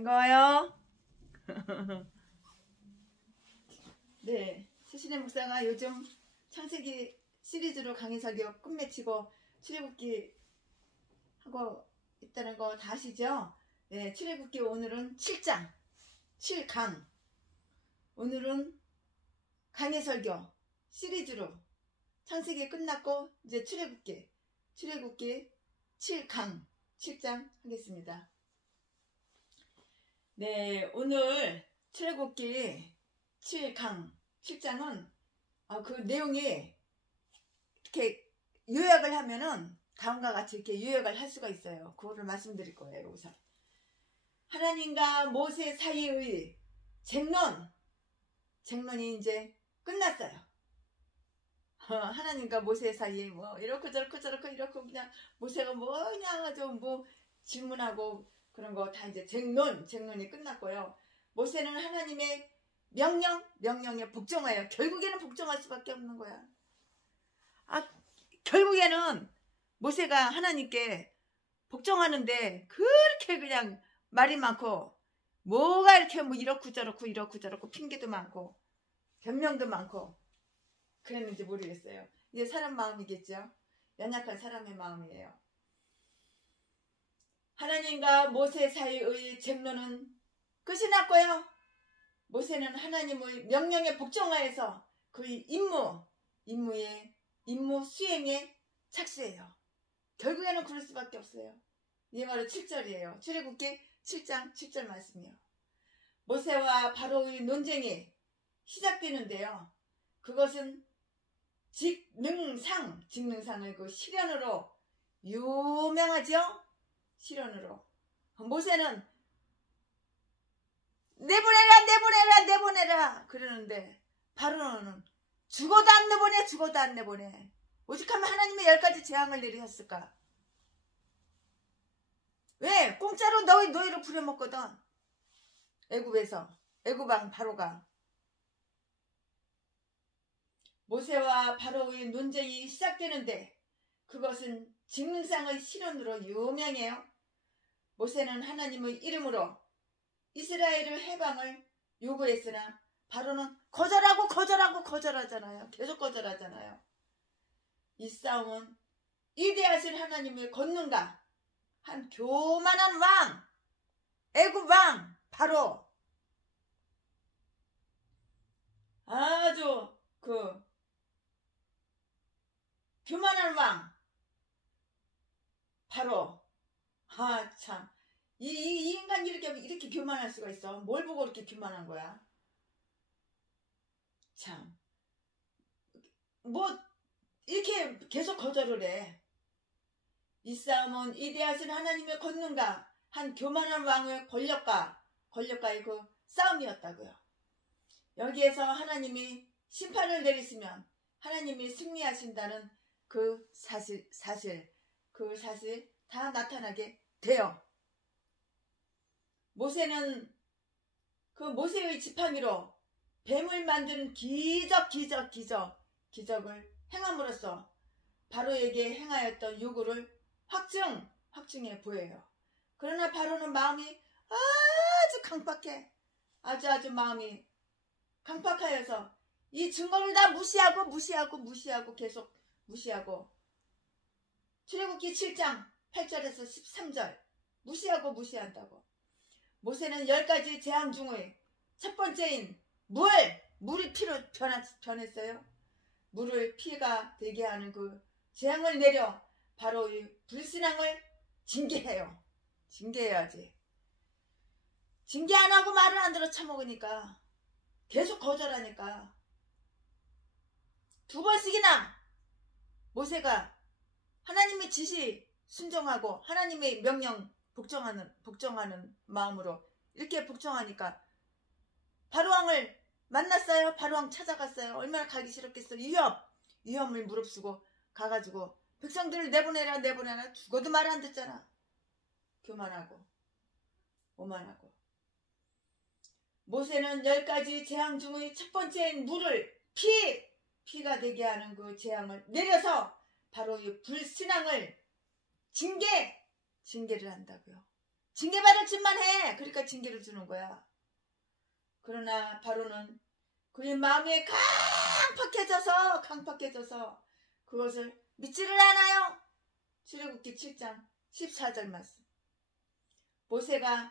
반가워요. 네, 최신의 목사가 요즘 창세기 시리즈로 강의 설교 끝맺히고 출애굽기 하고 있다는 거 다 아시죠? 네, 출애굽기 오늘은 7장 7강. 오늘은 강의 설교 시리즈로 창세기 끝났고 이제 출애굽기 7강 7장 하겠습니다. 네, 오늘 출애굽기 7강 7장은 그 내용이 이렇게 요약을 하면은 다음과 같이 이렇게 요약을 할 수가 있어요. 그거를 말씀드릴 거예요. 우선 하나님과 모세 사이의 쟁론이 이제 끝났어요. 하나님과 모세 사이에 뭐 이렇고 저렇고 이렇고 그냥 모세가 뭐냐 아주 뭐 질문하고 그런 거 다 이제 쟁론이 끝났고요. 모세는 하나님의 명령에 복종하여 결국에는 복종할 수밖에 없는 거야. 결국에는 모세가 하나님께 복종하는데 그렇게 그냥 말이 많고 뭐가 이렇게 뭐 이렇고 저렇고 핑계도 많고 변명도 많고 그랬는지 모르겠어요. 이제 사람 마음이겠죠. 연약한 사람의 마음이에요. 하나님과 모세 사이의 쟁론은 끝이 났고요. 모세는 하나님의 명령에 복종하여서 그의 임무 수행에 착수해요. 결국에는 그럴 수밖에 없어요. 이게 바로 7절이에요. 출애굽기 7장 7절 말씀이요. 모세와 바로의 논쟁이 시작되는데요. 그것은 직능상을 그 실현으로 유명하죠. 실현으로 모세는 내보내라 그러는데 바로는 죽어도 안 내보내. 오직하면 하나님의 10가지 재앙을 내리셨을까? 왜? 공짜로 너희를 부려먹거든. 애굽에서 애굽왕 바로가. 모세와 바로의 논쟁이 시작되는데 그것은 직능상의 실현으로 유명해요. 모세는 하나님의 이름으로 이스라엘의 해방을 요구했으나 바로는 거절하잖아요. 계속 거절하잖아요. 이 싸움은 위대하신 하나님의 권능과 한 교만한 왕, 애굽 왕 바로 아주 그 교만한 왕 바로 참 이 인간이 이렇게 교만할 수가 있어. 뭘 보고 이렇게 교만한 거야? 참 뭐 이렇게 계속 거절을 해. 이 싸움은 위대하신 하나님의 권능과 한 교만한 왕의 권력과의 그 싸움이었다고요. 여기에서 하나님이 심판을 내리시면 하나님이 승리하신다는 그 사실 다 나타나게 돼요. 모세는 그 모세의 지팡이로 뱀을 만드는 기적을 행함으로써 바로에게 행하였던 요구를 확증해 보여요. 그러나 바로는 마음이 아주 강팍해. 아주 마음이 강팍하여서 이 증거를 다 무시하고 계속 무시하고 출애굽기 7장 8절에서 13절 무시한다고. 모세는 10가지 재앙 중의 첫 번째인 물이 피로 변했어요. 물을 피가 되게 하는 그 재앙을 내려 바로의 불신앙을 징계해야지. 징계 안 하고 말을 안 들어 처먹으니까 계속 거절하니까 2번씩이나 모세가 하나님의 지시 순종하고 하나님의 명령 복종하는 마음으로 이렇게 복종하니까 바로왕을 만났어요. 바로왕 찾아갔어요. 얼마나 가기 싫었겠어. 위험을 무릅쓰고 가가지고 백성들을 내보내라 죽어도 말 안 듣잖아. 교만하고 오만하고. 모세는 10가지 재앙 중의 첫 번째인 물을 피가 되게 하는 그 재앙을 내려서 바로 이 불신앙을 징계를 한다고요. 징계 받을 짓만 해. 그러니까 징계를 주는 거야. 그러나 바로는 그의 마음에 강팍해져서 그것을 믿지를 않아요. 출애굽기 7장 14절 말씀. 모세가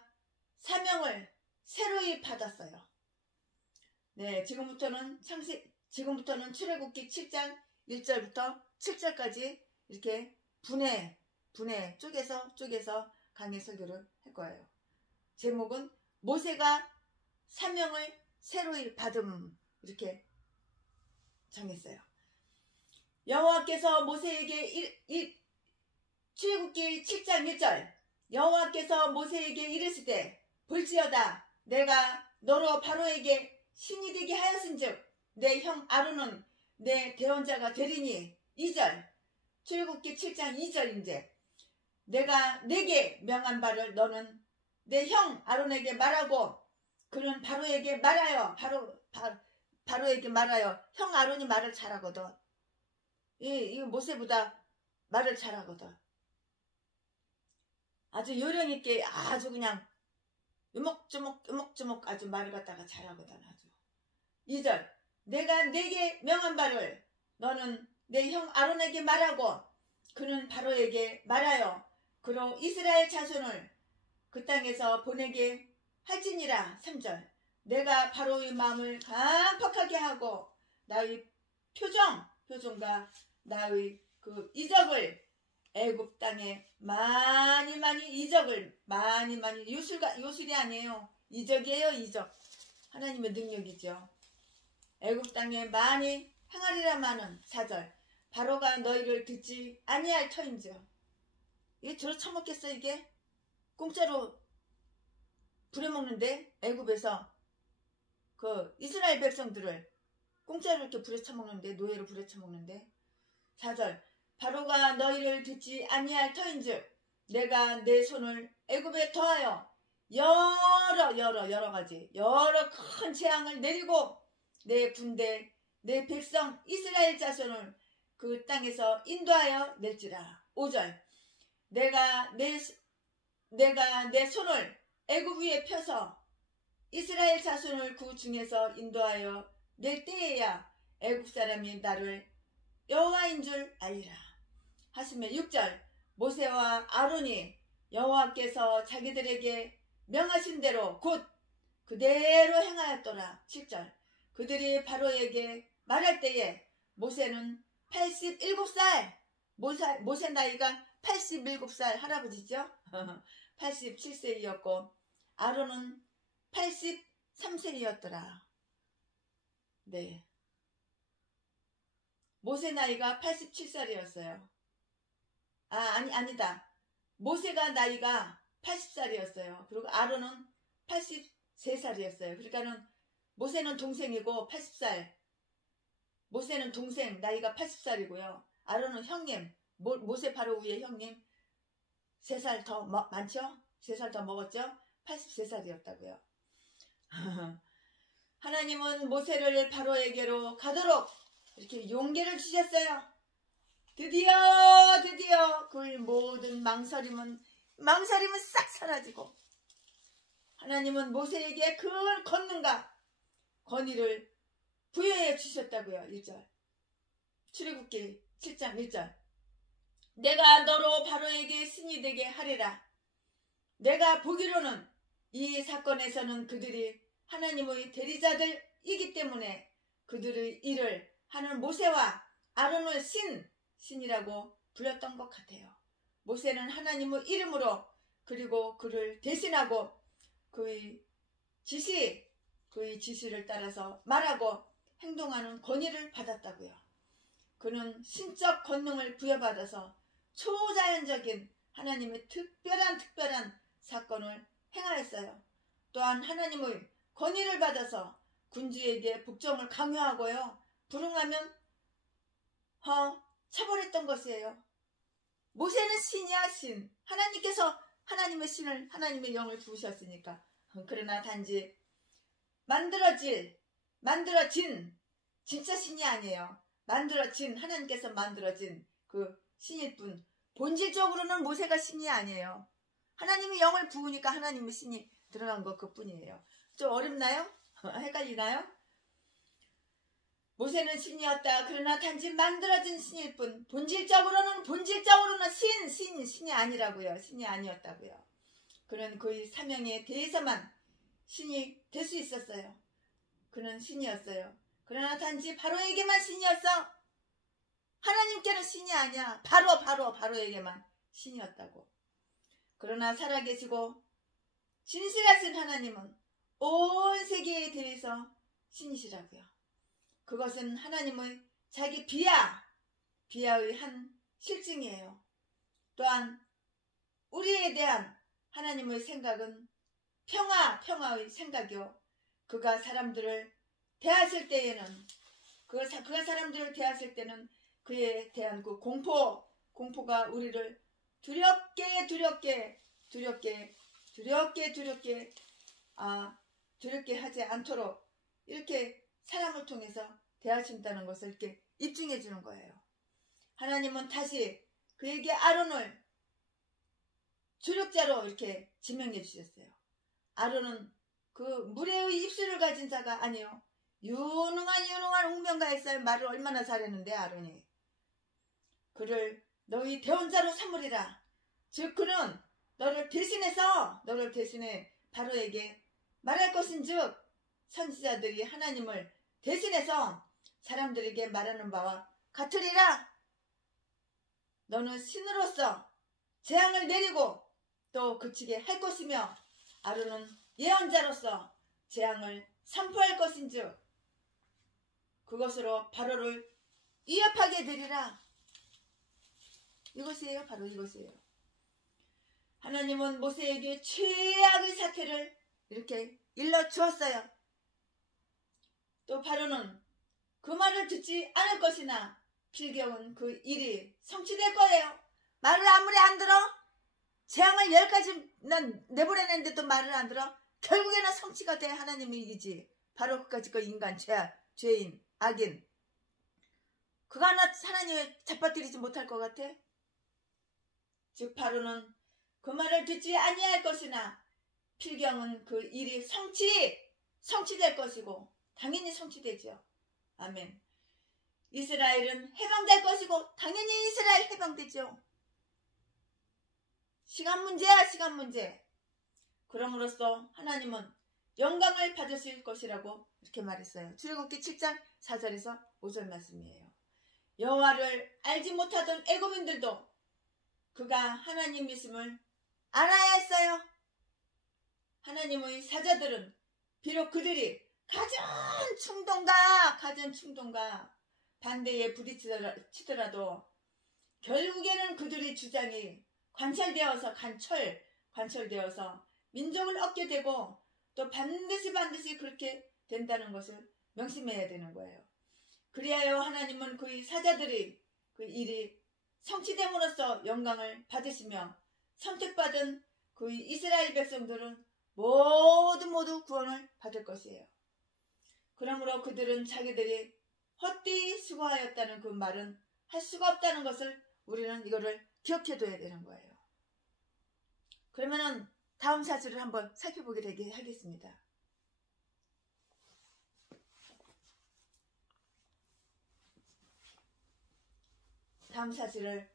사명을 새로이 받았어요. 네, 지금부터는 출애굽기 7장 1절부터 7절까지 이렇게 분해 쪼개서 강의 설교를 할 거예요. 제목은 모세가 사명을 새로이 받음, 이렇게 정했어요. 여호와께서 모세에게 출애굽기 7장 1절, 여호와께서 모세에게 이르시되 볼지어다 내가 너로 바로에게 신이 되게 하였은즉 내 형 아론은 내 대언자가 되리니. 2절, 출애굽기 7장 2절인데, 내가 내게 명한 바를 너는 내 형 아론에게 말하고 그는 바로에게 말하여. 바로에게 말하여. 형 아론이 말을 잘하거든. 이 모세보다 말을 잘하거든. 아주 요령있게 아주 그냥 요목조목 아주 말을 갖다가 잘하거든. 아주. 2절, 내가 내게 명한 바를 너는 내 형 아론에게 말하고 그는 바로에게 말하여 그로 이스라엘 자손을 그 땅에서 보내게 할지니라. 3절, 내가 바로의 마음을 강팍하게 하고 나의 표정과 나의 그 이적을 애굽 땅에 많이 이적을 많이 요술이 아니에요. 이적이에요. 이적. 하나님의 능력이죠. 애굽 땅에 많이 행하리라마는. 4절, 바로가 너희를 듣지 아니할 터인즉. 이게 들어쳐먹겠어? 이게 공짜로 부려먹는데, 애굽에서 그 이스라엘 백성들을 공짜로 이렇게 부려쳐먹는데, 노예로 부려쳐먹는데. 4절, 바로가 너희를 듣지 아니할 터인즉 내가 내 손을 애굽에 더하여 여러 가지 여러 큰 재앙을 내리고 내 군대 내 백성 이스라엘 자손을 그 땅에서 인도하여 낼지라. 5절, 내가 내 손을 애굽 위에 펴서 이스라엘 자손을 그 중에서 인도하여 낼 때에야 애굽 사람이 나를 여호와인 줄 알리라 하시며. 6절, 모세와 아론이 여호와께서 자기들에게 명하신 대로 곧 그대로 행하였더라. 7절, 그들이 바로에게 말할 때에 모세는 87살, 모세 나이가 87살 할아버지죠. 87세이었고 아론은 83세이었더라. 네, 모세 나이가 87살이었어요. 아니다. 모세가 나이가 80살이었어요. 그리고 아론은 83살이었어요. 그러니까는 모세는 동생이고 80살. 모세는 동생, 나이가 80살이고요. 아론은 형님, 모세 바로 위에 형님 3살 더 많죠? 3살 더 먹었죠? 83살이었다고요. 하나님은 모세를 바로에게로 가도록 이렇게 용기를 주셨어요. 드디어 그의 모든 망설임은 싹 사라지고 하나님은 모세에게 큰 권능과 권위를 부여해 주셨다고요. 1절, 출애굽기 7장 1절, 내가 너로 바로에게 신이 되게 하리라. 내가 보기로는 이 사건에서는 그들이 하나님의 대리자들이기 때문에 그들의 일을 하는 모세와 아론을 신이라고 불렀던 것 같아요. 모세는 하나님의 이름으로 그리고 그를 대신하고 그의 지시를 따라서 말하고 행동하는 권위를 받았다고요. 그는 신적 권능을 부여받아서 초자연적인 하나님의 특별한 사건을 행하였어요. 또한 하나님의 권위를 받아서 군주에게 복종을 강요하고요. 불응하면 처벌했던 것이에요. 모세는 신이야, 신. 하나님께서 하나님의 영을 부으셨으니까. 그러나 단지 만들어진 진짜 신이 아니에요. 하나님께서 만들어진 그 신일 뿐, 본질적으로는 모세가 신이 아니에요. 하나님이 영을 부으니까 하나님의 신이 들어간 것 그뿐이에요. 좀 어렵나요? 헷갈리나요? 모세는 신이었다. 그러나 단지 만들어진 신일 뿐 본질적으로는 신이 아니라고요. 신이 아니었다고요. 그는 그의 사명에 대해서만 신이 될 수 있었어요. 그는 신이었어요. 그러나 단지 바로에게만 신이었어. 하나님께는 신이 아니야. 바로에게만 신이었다고. 그러나 살아계시고 진실하신 하나님은 온 세계에 대해서 신이시라고요. 그것은 하나님의 자기 비하의 한 실증이에요. 또한 우리에 대한 하나님의 생각은 평화의 생각이요. 그가 사람들을 대하실 때에는 그가 사람들을 대하실 때는 그에 대한 그 공포가 우리를 두렵게 하지 않도록 이렇게 사람을 통해서 대하신다는 것을 이렇게 입증해 주는 거예요. 하나님은 다시 그에게 아론을 조력자로 이렇게 지명해 주셨어요. 아론은 그 무례의 입술을 가진 자가 아니요. 유능한 웅변가였어요. 말을 얼마나 잘했는데 아론이. 그를 너희 대원자로 삼으리라. 즉 그는 너를 대신해 바로에게 말할 것인즉 선지자들이 하나님을 대신해서 사람들에게 말하는 바와 같으리라. 너는 신으로서 재앙을 내리고 또 그치게 할 것이며 아론은 예언자로서 재앙을 선포할 것인즉 그것으로 바로를 위협하게 되리라. 이것이에요. 바로 이것이에요. 하나님은 모세에게 최악의 사태를 이렇게 일러주었어요. 또 바로는 그 말을 듣지 않을 것이나 필경은 그 일이 성취될 거예요. 말을 아무리 안 들어 재앙을 10가지 난 내보내는데도 말을 안 들어 결국에는 성취가 돼. 하나님의 일이지. 바로 그까짓 그 인간 죄인 악인 그가 하나님을 잡아들이지 못할 것 같아? 즉 바로는 그 말을 듣지 아니할 것이나 필경은 그 일이 성취될 것이고 당연히 성취되죠. 아멘. 이스라엘은 해방될 것이고 당연히 이스라엘 해방되죠. 시간 문제야. 시간 문제. 그럼으로써 하나님은 영광을 받으실 것이라고 이렇게 말했어요. 출애굽기 7장 4절에서 5절 말씀이에요. 여호와를 알지 못하던 애굽인들도 그가 하나님이심을 알아야 했어요. 하나님의 사자들은 비록 그들이 가진 충동과 반대에 부딪히더라도 결국에는 그들의 주장이 관철되어서 민족을 얻게 되고 또 반드시 그렇게 된다는 것을 명심해야 되는 거예요. 그리하여 하나님은 그의 사자들이 그 일이 성취됨으로써 영광을 받으시며 선택받은 그의 이스라엘 백성들은 모두 구원을 받을 것이에요. 그러므로 그들은 자기들이 헛되이 수고하였다는 그 말은 할 수가 없다는 것을 우리는 이거를 기억해둬야 되는 거예요. 그러면은 다음 사실을 한번 살펴보게 되게 하겠습니다. 다음 사실을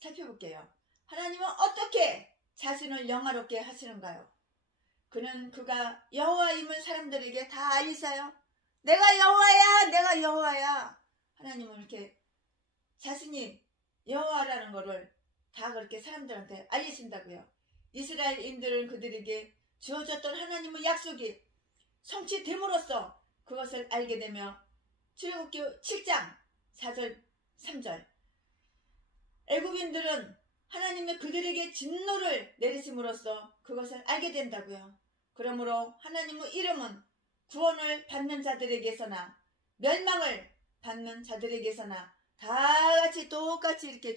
살펴볼게요. 하나님은 어떻게 자신을 영화롭게 하시는가요? 그는 그가 여호와임을 사람들에게 다 알리셔요. 내가 여호와야. 하나님은 이렇게 자신이 여호와라는 거를 다 그렇게 사람들한테 알리신다고요. 이스라엘인들은 그들에게 주어졌던 하나님의 약속이 성취됨으로써 그것을 알게 되며 출애굽기 7장 4절 3절 애굽인들은 하나님의 그들에게 진노를 내리심으로써 그것을 알게 된다고요. 그러므로 하나님의 이름은 구원을 받는 자들에게서나 멸망을 받는 자들에게서나 다 같이 똑같이 이렇게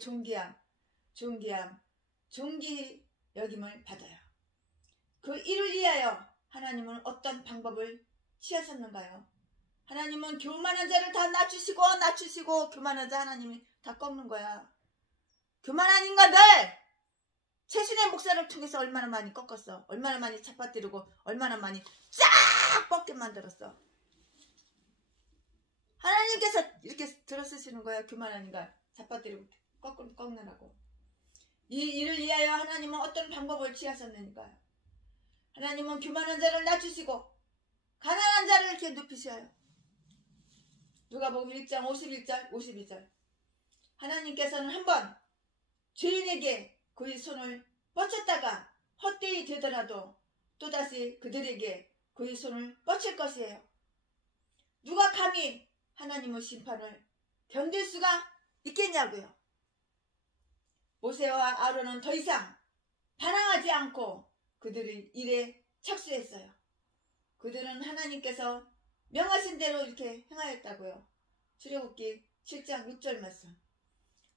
존귀히 여김을 받아요. 그 일을 위하여 하나님은 어떤 방법을 취하셨는가요? 하나님은 교만한 자를 다 낮추시고 교만한 자 하나님이 다 꺾는 거야. 교만한 인간들 최순애 목사를 통해서 얼마나 많이 꺾었어. 얼마나 많이 잡아뜨리고 얼마나 많이 쫙 뻗게 만들었어. 하나님께서 이렇게 들어쓰시는 거야. 교만하니까 잡아뜨리고 꺾느라고. 이 일을 위하여 하나님은 어떤 방법을 취하셨느니까요. 하나님은 교만한 자를 낮추시고 가난한 자를 이렇게 높이셔요. 누가복음 1장 51절 52절. 하나님께서는 한번 죄인에게 그의 손을 뻗쳤다가 헛되이 되더라도 또다시 그들에게 그의 손을 뻗칠 것이에요. 누가 감히 하나님의 심판을 견딜 수가 있겠냐고요. 모세와 아론은 더 이상 반항하지 않고 그들의 일에 착수했어요. 그들은 하나님께서 명하신 대로 이렇게 행하였다고요. 출애굽기 7장 6절 말씀.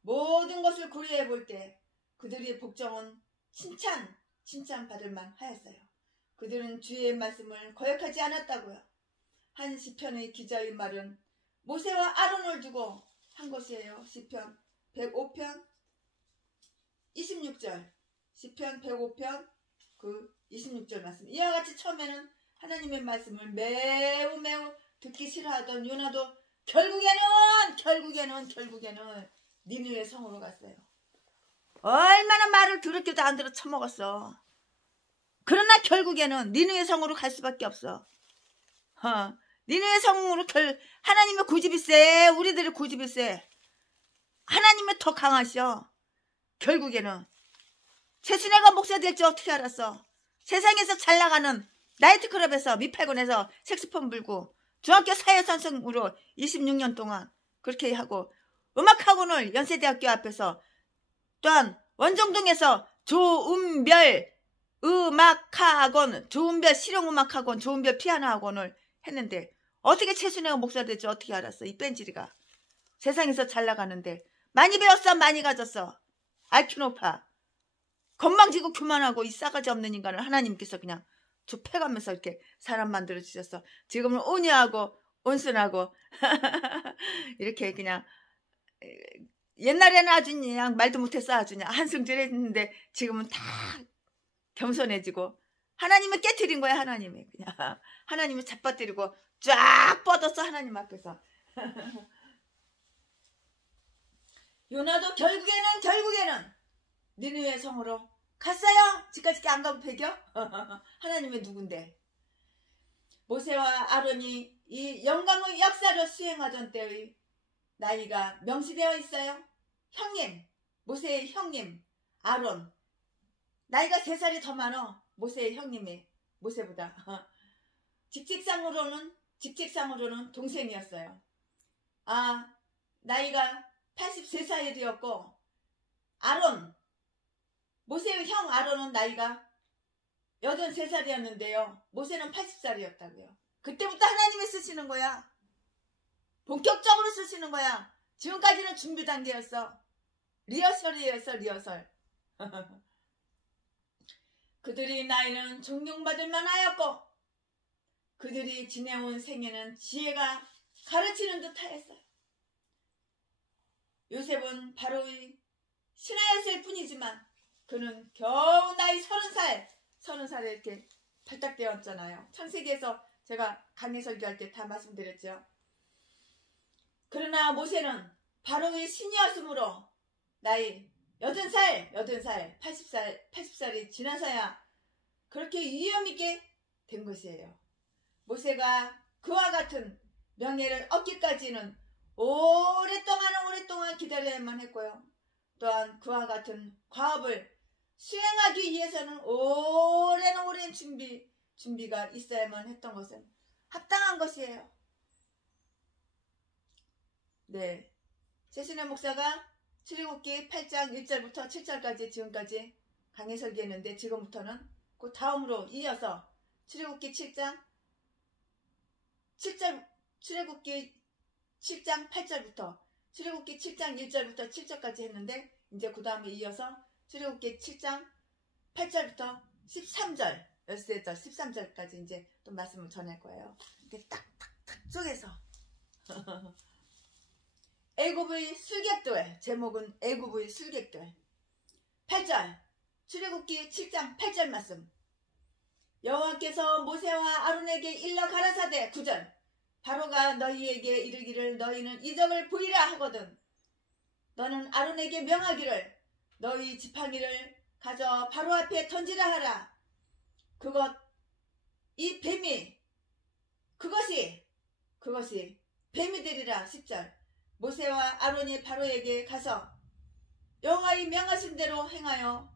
모든 것을 고려해 볼 때 그들의 복종은 칭찬받을 만 하였어요. 그들은 주의 말씀을 거역하지 않았다고요. 한 시편의 기자의 말은 모세와 아론을 두고 한 것이에요. 시편 105편 26절. 시편 105편 그 26절 말씀. 이와 같이 처음에는 하나님의 말씀을 매우 듣기 싫어하던 요나도 결국에는 니느웨 성으로 갔어요. 얼마나 말을 더럽게도 안 들어 처먹었어. 그러나 결국에는 니느웨 성으로 갈 수밖에 없어. 니느웨 성으로 하나님의 고집이 세. 우리들의 고집이 세. 하나님이 더 강하셔. 결국에는 최순애가 목사 될지 어떻게 알았어? 세상에서 잘 나가는 나이트클럽에서 미팔군에서 색소폰 불고 중학교 사회선생으로 26년 동안 그렇게 하고 음악학원을 연세대학교 앞에서 또한 원정동에서 조은별 음악학원, 조은별 실용음악학원, 조은별 피아노학원을 했는데 어떻게 최순애가 목사 될지 어떻게 알았어? 이 뺀질이가. 세상에서 잘 나가는데 많이 배웠어, 많이 가졌어. IQ 높아. 건방지고 교만하고 이 싸가지 없는 인간을 하나님께서 그냥 좁혀가면서 이렇게 사람 만들어 주셨어. 지금은 온유하고 온순하고 이렇게 그냥 옛날에는 아주 그냥 말도 못해서 아주 그냥 한승질 했는데 지금은 다 겸손해지고 하나님을 깨트린 거야. 하나님이 그냥 하나님을 잡아뜨리고 쫙 뻗었어. 하나님 앞에서. 요나도 결국에는 니느웨 성으로 갔어요. 집까지 안 가고 배겨? 하나님의 누군데? 모세와 아론이 이 영광의 역사를 수행하던 때의 나이가 명시되어 있어요. 형님, 모세의 형님 아론 나이가 3살이 더 많어. 모세의 형님이 모세보다. 직책상으로는 동생이었어요. 나이가 83살이 되었고 모세의 형 아론은 나이가 83살이었는데요. 모세는 80살이었다고요. 그때부터 하나님이 쓰시는 거야. 본격적으로 쓰시는 거야. 지금까지는 준비 단계였어. 리허설이었어, 리허설. 그들의 나이는 존경받을 만하였고 그들이 지내온 생애는 지혜가 가르치는 듯 하였어요. 요셉은 바로의 신하였을 뿐이지만 그는 겨우 나이 30살에 이렇게 발탁되었잖아요. 창세기에서 제가 강의 설교할 때 다 말씀드렸죠. 그러나 모세는 바로의 신이었으므로 나이 80살이 지나서야 그렇게 위엄있게 된 것이에요. 모세가 그와 같은 명예를 얻기까지는 오랫동안 기다려야만 했고요. 또한 그와 같은 과업을 수행하기 위해서는 오랜 준비가 있어야만 했던 것은 합당한 것이에요. 네, 최순애 목사가 출애굽기 8장 1절부터 7절까지 지금까지 강의 설계했는데 지금부터는 그 다음으로 이어서 출애굽기 7장 8절부터 출애굽기 7장 1절부터 7절까지 했는데 이제 그 다음에 이어서 출애굽기 7장 8절부터 13절 13절까지 이제 또 말씀을 전할 거예요. 이렇게 딱딱딱 쪼개서 애굽의 술객들, 제목은 애굽의 술객들. 8절 출애굽기 7장 8절 말씀. 여호와께서 모세와 아론에게 일러 가라사대 9절 바로가 너희에게 이르기를 너희는 이적을 보이라 하거든 너는 아론에게 명하기를 너희 지팡이를 가져 바로 앞에 던지라 하라. 이 뱀이 그것이 뱀이 되리라. 10절 모세와 아론이 바로에게 가서 여호와의 명하신 대로 행하여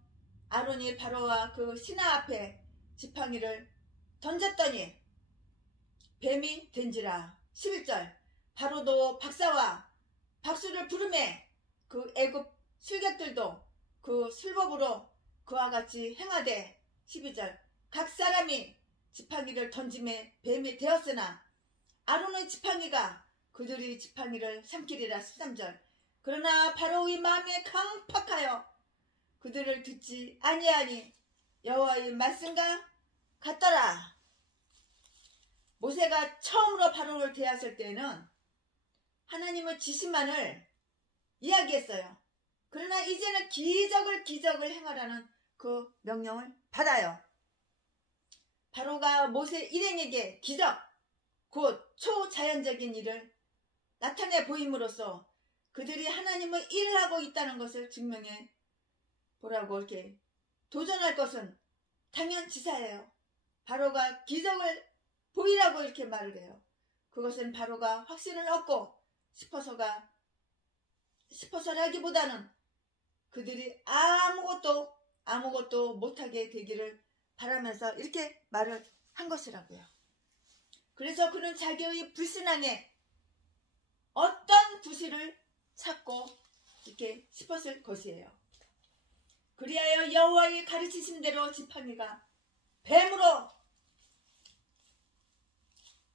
아론이 바로와 그 신하 앞에 지팡이를 던졌더니 뱀이 된지라. 11절 바로도 박사와 박수를 부르매 그 애굽 술객들도 그 술법으로 그와 같이 행하되 12절 각 사람이 지팡이를 던짐에 뱀이 되었으나 아론의 지팡이가 그들의 지팡이를 삼키리라. 13절 그러나 바로의 마음이 강팍하여 그들을 듣지 아니하니 여호와의 말씀과 같더라. 모세가 처음으로 바로를 대하실 때는 하나님의 지시만을 이야기했어요. 그러나 이제는 기적을 행하라는 그 명령을 받아요. 바로가 모세 일행에게 기적 곧 초자연적인 일을 나타내 보임으로써 그들이 하나님의 일을 하고 있다는 것을 증명해 보라고 이렇게 도전할 것은 당연지사예요. 바로가 기적을 보이라고 이렇게 말을 해요. 그것은 바로가 확신을 얻고 싶어서라기보다는 그들이 아무것도 못하게 되기를 바라면서 이렇게 말을 한 것이라고요. 그래서 그는 자기의 불신앙에 어떤 부실을 찾고 이렇게 싶었을 것이에요. 그리하여 여호와의 가르치신 대로 지팡이가 뱀으로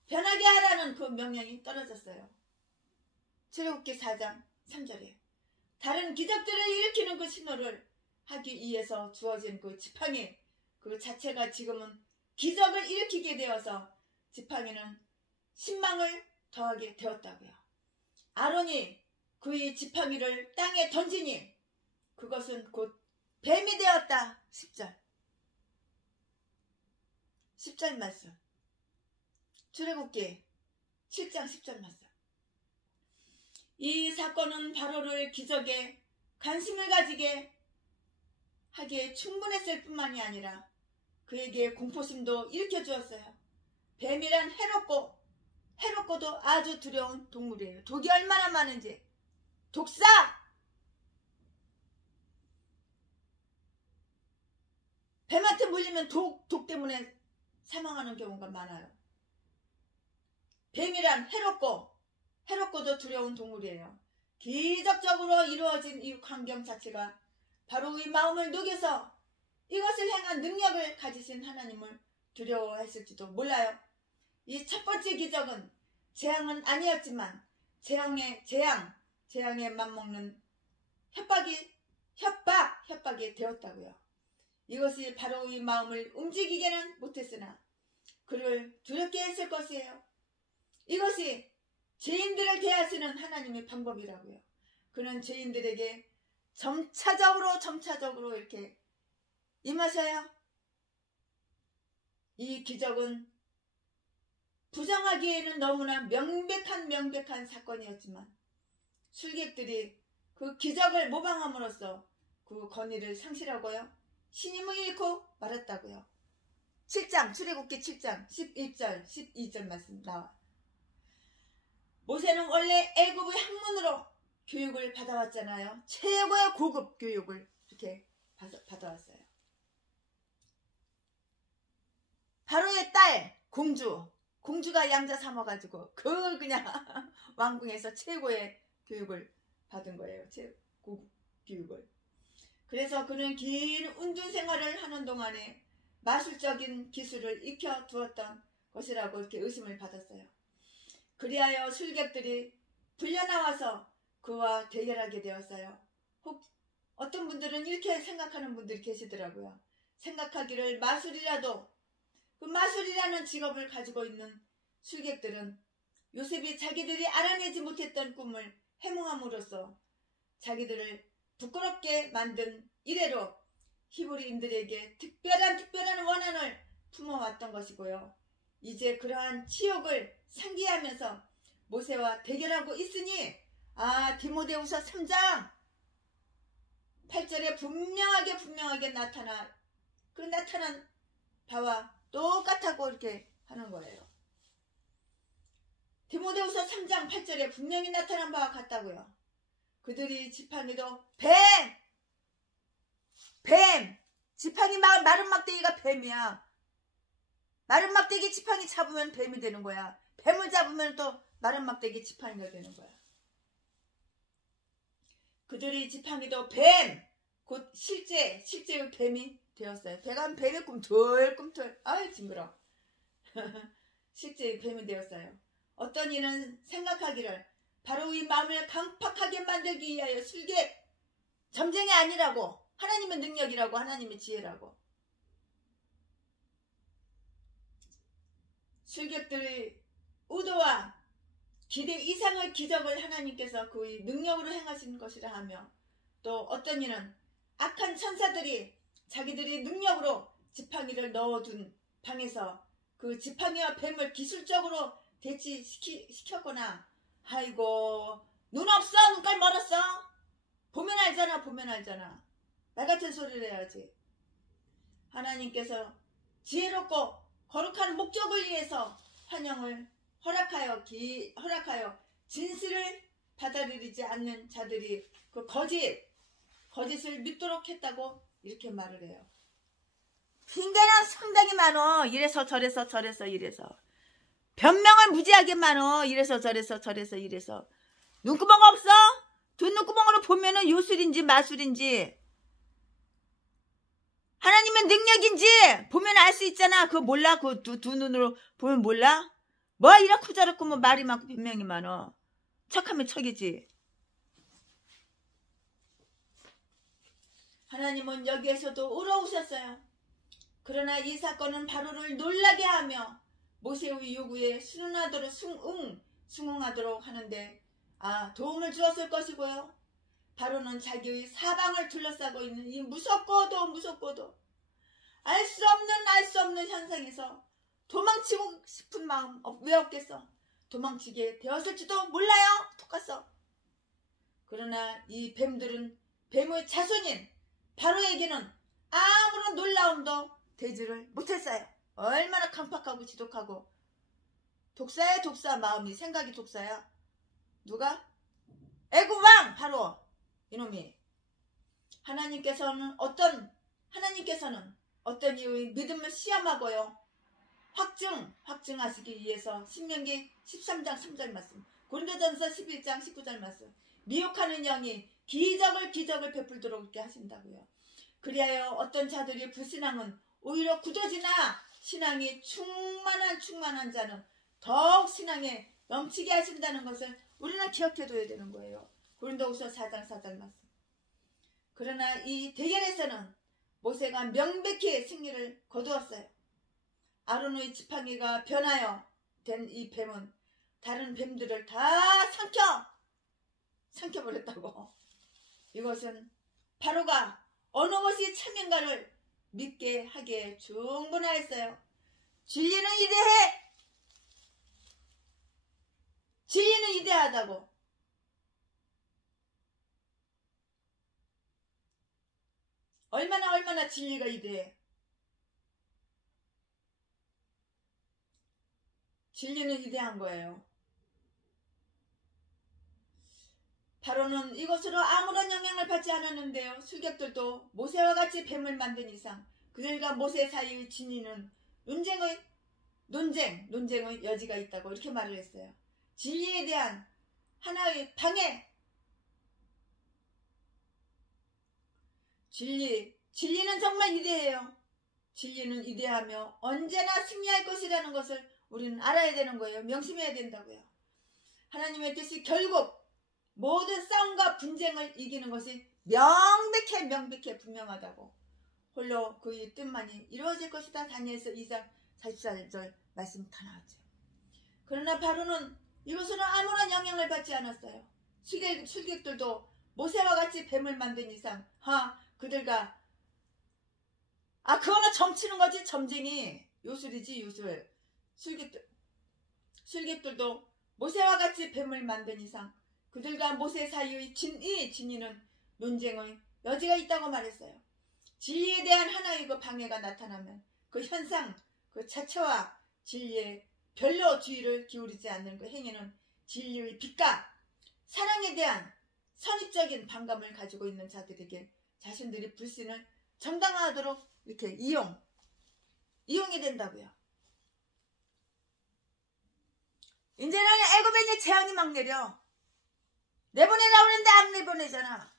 변하게 하라는 그 명령이 떨어졌어요. 출애굽기 4장 3절에 다른 기적들을 일으키는 그 신호를 하기 위해서 주어진 그 지팡이 그 자체가 지금은 기적을 일으키게 되어서 지팡이는 신망을 더하게 되었다고요. 아론이 그의 지팡이를 땅에 던지니 그것은 곧 뱀이 되었다. 10절 말씀. 출애굽기 7장 10절 말씀. 이 사건은 바로를 기적에 관심을 가지게 하기에 충분했을 뿐만이 아니라 그에게 공포심도 일으켜 주었어요. 뱀이란 해롭고도 아주 두려운 동물이에요. 독이 얼마나 많은지. 독사! 뱀한테 물리면 독 때문에 사망하는 경우가 많아요. 뱀이란 해롭고도 두려운 동물이에요. 기적적으로 이루어진 이 광경 자체가 바로의 마음을 녹여서 이것을 행한 능력을 가지신 하나님을 두려워했을지도 몰라요. 이 첫 번째 기적은 재앙은 아니었지만 재앙에 맞먹는 협박이 되었다고요. 이것이 바로의 마음을 움직이게는 못했으나 그를 두렵게 했을 것이에요. 이것이 죄인들을 대하시는 하나님의 방법이라고요. 그는 죄인들에게 점차적으로 이렇게 임하셔요. 이 기적은 부정하기에는 너무나 명백한 사건이었지만 술객들이 그 기적을 모방함으로써 그 권위를 상실하고요. 신임을 잃고 말았다고요. 7장 출애굽기 7장 11절 12절 말씀 나와. 모세는 원래 애굽의 학문으로 교육을 받아왔잖아요. 최고의 고급 교육을 이렇게 받아왔어요. 바로의 딸 공주가 양자 삼아가지고 그냥 왕궁에서 최고의 교육을 받은 거예요. 고급 교육을. 그래서 그는 긴 운둔 생활을 하는 동안에 마술적인 기술을 익혀 두었던 것이라고 이렇게 의심을 받았어요. 그리하여 술객들이 불려나와서 그와 대결하게 되었어요. 혹 어떤 분들은 이렇게 생각하는 분들이 계시더라고요. 생각하기를 그 마술이라는 직업을 가지고 있는 술객들은 요셉이 자기들이 알아내지 못했던 꿈을 해몽함으로써 자기들을 부끄럽게 만든 이래로 히브리인들에게 특별한 원한을 품어왔던 것이고요. 이제 그러한 치욕을 상기하면서 모세와 대결하고 있으니 디모데후서 3장 8절에 분명하게 나타난 바와 똑같다고 이렇게 하는 거예요. 디모데후서 3장 8절에 분명히 나타난 바와 같다고요. 그들이 지팡이도 뱀! 지팡이 마른 막대기가 뱀이야. 마른 막대기 지팡이 잡으면 뱀이 되는 거야. 뱀을 잡으면 또 마른 막대기 지팡이가 되는 거야. 그들이 지팡이도 뱀! 곧 실제의 뱀이 되었어요. 배가 뱀이 꿈틀꿈틀. 징그러. 실제의 뱀이 되었어요. 어떤 이는 생각하기를 바로 이 마음을 강팍하게 만들기 위하여 술객 점쟁이 아니라고, 하나님의 능력이라고, 하나님의 지혜라고. 술객들의 의도와 기대 이상의 기적을 하나님께서 그의 능력으로 행하신 것이라 하며, 또 어떤 이는 악한 천사들이 자기들의 능력으로 지팡이를 넣어둔 방에서 그 지팡이와 뱀을 기술적으로 대치시켰거나, 아이고 눈 없어? 눈깔 멀었어? 보면 알잖아. 말 같은 소리를 해야지. 하나님께서 지혜롭고 거룩한 목적을 위해서 환영을 허락하여 진실을 받아들이지 않는 자들이 그 거짓을 믿도록 했다고 이렇게 말을 해요. 핑계는 상당히 많어. 이래서 저래서 이래서. 변명을 무지하게 많어. 이래서 저래서 이래서. 눈구멍 없어? 두 눈구멍으로 보면은 요술인지 마술인지 하나님의 능력인지 보면 알 수 있잖아. 그거 몰라? 그 두 눈으로 보면 몰라? 뭐 이렇고 저렇고 뭐 말이 많고 변명이 많어. 척하면 척이지. 하나님은 여기에서도 울어오셨어요. 그러나 이 사건은 바로를 놀라게 하며 모세의 요구에 순응하도록 하는데 도움을 주었을 것이고요. 바로는 자기의 사방을 둘러싸고 있는 이 무섭고도 알 수 없는 현상에서 도망치고 싶은 마음 왜 없겠어? 도망치게 되었을지도 몰라요. 똑같어. 그러나 이 뱀들은 뱀의 자손인 바로에게는 아무런 놀라움도 되지를 못했어요. 얼마나 강팍하고 지독하고 독사야 독사. 마음이 생각이 독사야. 누가? 애굽왕 바로 이놈이. 하나님께서는 어떤 이의 믿음을 시험하고요 확증하시기 위해서 신명기 13장 3절 말씀, 고린도전서 11장 19절 말씀, 미혹하는 영이 기적을 베풀도록 이렇게 하신다고요. 그리하여 어떤 자들이 불신앙은 오히려 굳어지나 신앙이 충만한 자는 더욱 신앙에 넘치게 하신다는 것을 우리는 기억해둬야 되는 거예요. 고린도후서 4장 4절 말씀. 그러나 이 대결에서는 모세가 명백히 승리를 거두었어요. 아론의 지팡이가 변하여 된 이 뱀은 다른 뱀들을 다 삼켜버렸다고. 이것은 바로가 어느 것이 참인가를 믿게 하기에 충분하였어요. 진리는 이대하다고. 얼마나 진리가 이대해. 진리는 이대한 거예요. 바로는 이것으로 아무런 영향을 받지 않았는데요. 술객들도 모세와 같이 뱀을 만든 이상 그들과 모세 사이의 진리는 논쟁의 여지가 있다고 이렇게 말을 했어요. 진리에 대한 하나의 방해. 진리는 정말 이대해요. 진리는 이대하며 언제나 승리할 것이라는 것을 우리는 알아야 되는 거예요. 명심해야 된다고요. 하나님의 뜻이 결국 모든 싸움과 분쟁을 이기는 것이 명백해 분명하다고. 홀로 그의 뜻만이 이루어질 것이다. 다니엘서 2장 44절 말씀 다 나왔죠. 그러나 바로는 이것으로 아무런 영향을 받지 않았어요. 술객들도 모세와 같이 뱀을 만든 이상 그들과 아, 그거는 점치는 거지. 점쟁이. 요술이지, 요술. 술객들도 모세와 같이 뱀을 만든 이상 그들과 모세 사이의 진이는 논쟁의 여지가 있다고 말했어요. 진리에 대한 하나의 그 방해가 나타나면 그 현상, 그 자체와 진리에 별로 주의를 기울이지 않는 그 행위는 진리의 빛과 사랑에 대한 선입적인 반감을 가지고 있는 자들에게 자신들이 불신을 정당화하도록 이렇게 이용이 된다고요. 이제는 애굽에 이제 재앙이 막 내려. 내보내라고 하는데 안 내보내잖아.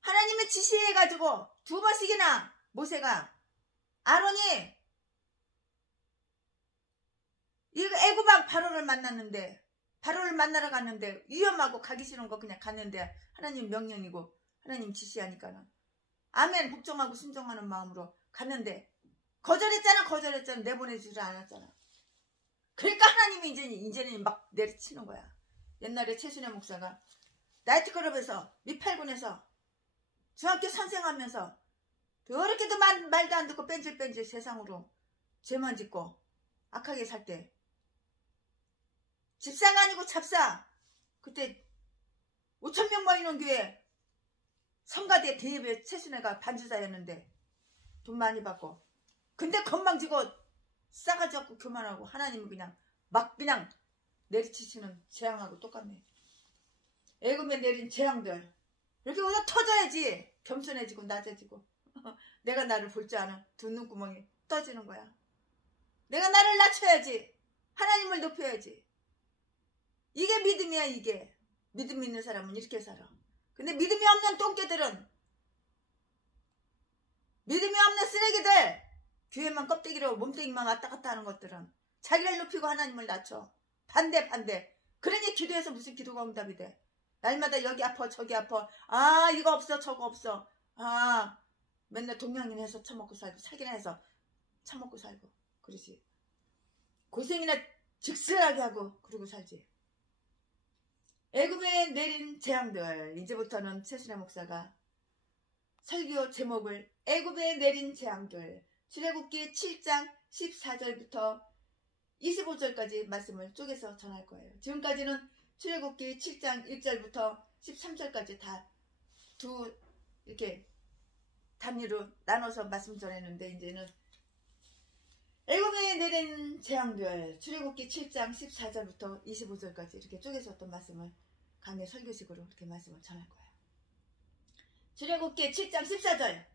하나님의 지시해가지고 2번씩이나 모세가 아론이 이 애굽 왕 바로를 만났는데, 바로를 만나러 갔는데 위험하고 가기 싫은 거 그냥 갔는데 하나님 명령이고 하나님 지시하니까는 아멘 복종하고 순종하는 마음으로 갔는데 거절했잖아. 내보내주지 않았잖아. 그러니까 하나님이 이제는 막 내리치는 거야. 옛날에 최순애 목사가 나이트클럽에서 미팔군에서 중학교 선생하면서 그렇게도 말도 안 듣고 뺀질뺀질 세상으로 죄만 짓고 악하게 살 때 집사가 아니고 잡사, 그때 5,000명 모이는 교회 성가대 대예배 최순애가 반주자였는데 돈 많이 받고, 근데 건방지고 싸가지 없고 교만하고 하나님은 그냥 내리치시는 재앙하고 똑같네. 애굽에 내린 재앙들 이렇게 그냥 터져야지 겸손해지고 낮아지고 내가 나를 볼 줄 아는 두 눈구멍이 떠지는 거야. 내가 나를 낮춰야지. 하나님을 높여야지. 이게 믿음이야. 이게 믿음 있는 사람은 이렇게 살아. 근데 믿음이 없는 똥개들은, 믿음이 없는 쓰레기들, 교회만 껍데기로 몸뚱이만 왔다 갔다 하는 것들은 자기를 높이고 하나님을 낮춰. 반대. 그러니 기도해서 무슨 기도가 응답이 돼. 날마다 여기 아파 저기 아파, 아 이거 없어 저거 없어, 아 맨날 동양인해서 처먹고 살고 살기나 해서 처먹고 살고 그러지. 고생이나 즉슬하게 하고 그러고 살지. 애굽에 내린 재앙들, 이제부터는 최순애 목사가 설교 제목을 애굽에 내린 재앙들, 출애굽기 7장 14절부터 25절까지 말씀을 쪼개서 전할 거예요. 지금까지는 출애굽기 7장 1절부터 13절까지 다 이렇게 단위로 나눠서 말씀 전했는데, 이제는 애굽에 내린 재앙들, 출애굽기 7장 14절부터 25절까지 이렇게 쪼개서 어떤 말씀을 강의 설교식으로 이렇게 말씀을 전할 거예요. 출애굽기 7장 14절,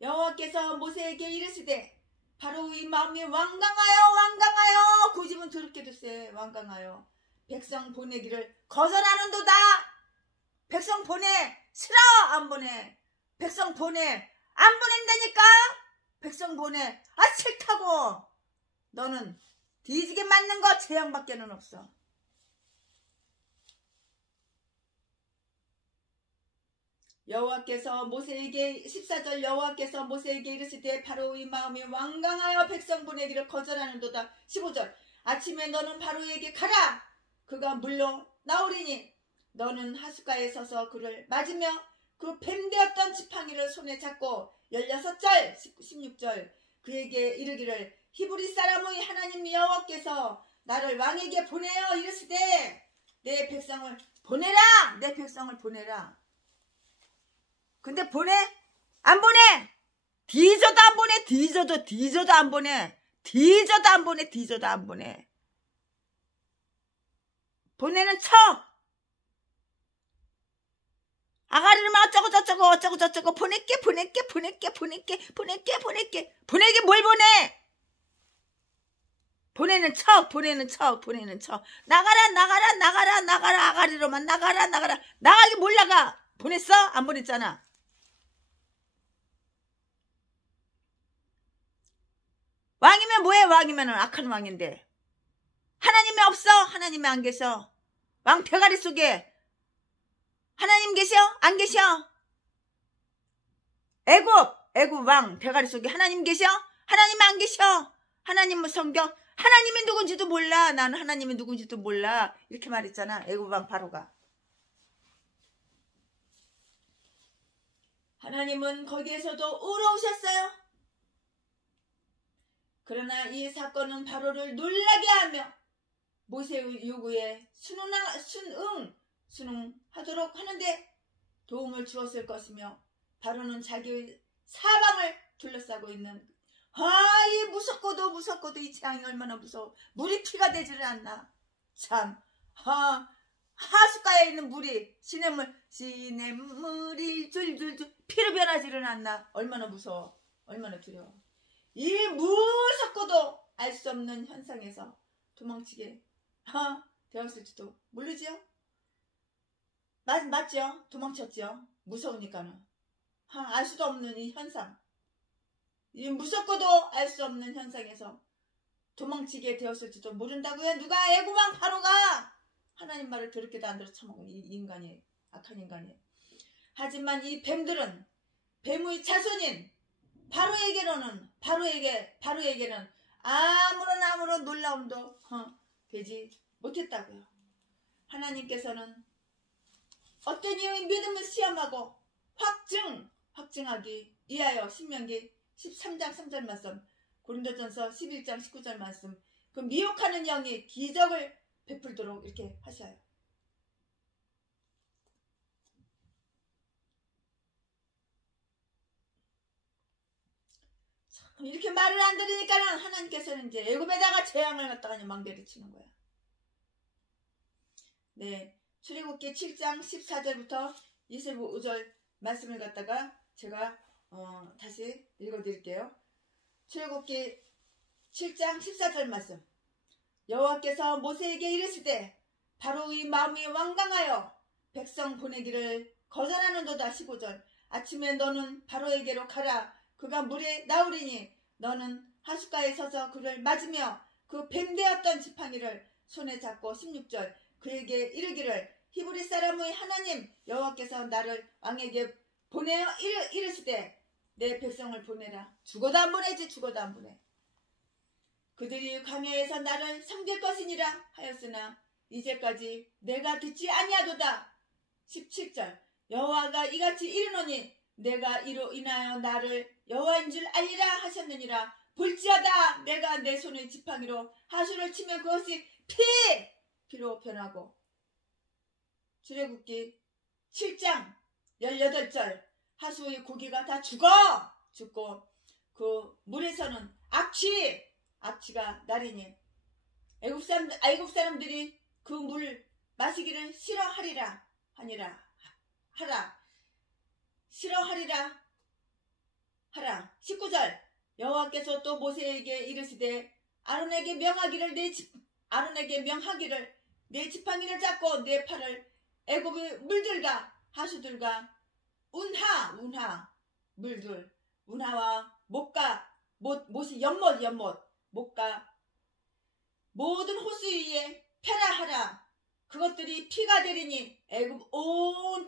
여호와께서 모세에게 이르시되 바로의 마음이 완강하여 고집은 더럽게도 세 완강하여 백성 보내기를 거절하는도다. 백성 보내, 싫어, 안 보내. 백성 보내, 안 보낸다니까. 백성 보내, 아 싫다고. 너는 뒤지게 맞는 거 재앙밖에는 없어. 여호와께서 모세에게 14절, 여호와께서 모세에게 이르시되 바로의 마음이 완강하여 백성 보내기를 거절하는도다. 15절, 아침에 너는 바로에게 가라. 그가 물러 나오리니 너는 하숫가에 서서 그를 맞으며 그 뱀되었던 지팡이를 손에 잡고 16절, 16절, 그에게 이르기를 히브리 사람의 하나님 여호와께서 나를 왕에게 보내어 이르시되 내 백성을 보내라. 내 백성을 보내라. 근데 보내? 안 보내. 뒤져도 안 보내. 뒤져도 안 보내. 뒤져도 안 보내. 뒤져도 안 보내. 보내는 척. 아가리를 막 어쩌고 보낼게. 보내게 뭘 보내? 보내는 척. 나가라. 아가리로만 나가라. 나가기 뭘 나가? 보냈어? 안 보냈잖아. 왕이면 뭐해? 왕이면 악한 왕인데. 하나님이 없어? 하나님이 안 계셔? 왕 대가리 속에 하나님 계셔? 안 계셔? 애굽 왕 대가리 속에 하나님 계셔? 하나님 안 계셔? 하나님은 성경, 하나님이 누군지도 몰라. 나는 하나님이 누군지도 몰라. 이렇게 말했잖아. 애굽 왕 바로가. 하나님은 거기에서도 우러우셨어요. 그러나 이 사건은 바로를 놀라게 하며 모세의 요구에 순응하도록 하는데 도움을 주었을 것이며 바로는 자기의 사방을 둘러싸고 있는 이 무섭고도 이 재앙이 얼마나 무서워. 물이 피가 되지를 않나. 참 하숫가에 있는 물이 시냇물이 줄줄줄 피로 변하지를 않나. 얼마나 무서워. 얼마나 두려워. 이 무섭고도 알 수 없는 현상에서 도망치게 되었을지도 모르지요. 맞죠? 도망쳤죠. 무서우니까는. 알 수도 없는 이 현상. 이 무섭고도 알 수 없는 현상에서 도망치게 되었을지도 모른다고요. 누가 애고왕 바로가 하나님 말을 더럽게도 안 들어 처먹은 이 인간이, 악한 인간이. 하지만 이 뱀들은 뱀의 자손인 바로에게는 아무런 놀라움도 되지 못했다고요. 하나님께서는 어떤 이의 믿음을 시험하고 확증하기 위하여 신명기 13장 3절 말씀, 고린도전서 11장 19절 말씀, 그 미혹하는 영이 기적을 베풀도록 이렇게 하셔요. 이렇게 말을 안 들으니까는 하나님께서는 이제 애굽에다가 재앙을 갖다가 망대를 치는 거야. 네, 출애굽기 7장 14절부터 25절 말씀을 갖다가 제가 다시 읽어드릴게요. 출애굽기 7장 14절 말씀. 여호와께서 모세에게 이르시되 바로의 마음이 완강하여 백성 보내기를 거절하는도다. 15절. 아침에 너는 바로에게로 가라. 그가 물에 나오리니 너는 하숫가에 서서 그를 맞으며 그 뱀되었던 지팡이를 손에 잡고 16절. 그에게 이르기를 히브리 사람의 하나님 여호와께서 나를 왕에게 보내어 이르시되 내 백성을 보내라. 죽어도 안 보내지. 죽어도 안 보내. 그들이 광야에서 나를 섬길 것이니라 하였으나 이제까지 내가 듣지 아니하도다. 17절. 여호와가 이같이 이르노니 내가 이로 인하여 나를 여호와인 줄 알리라 하셨느니라. 볼지어다 내가 내 손의 지팡이로 하수를 치면 그것이 피로 변하고. 출애굽기 7장 18절. 하수의 고기가 다 죽고 그 물에서는 악취가 나리니 애굽 사람들이 그 물 마시기를 싫어하리라. 하라. 19절. 여호와께서 또 모세에게 이르시되 아론에게 명하기를 내 지팡이를 잡고 내 팔을 애굽의 물들과 하수들과 운하와 못이 연못 못과 모든 호수 위에 펴라 하라. 그것들이 피가 되리니 애굽 온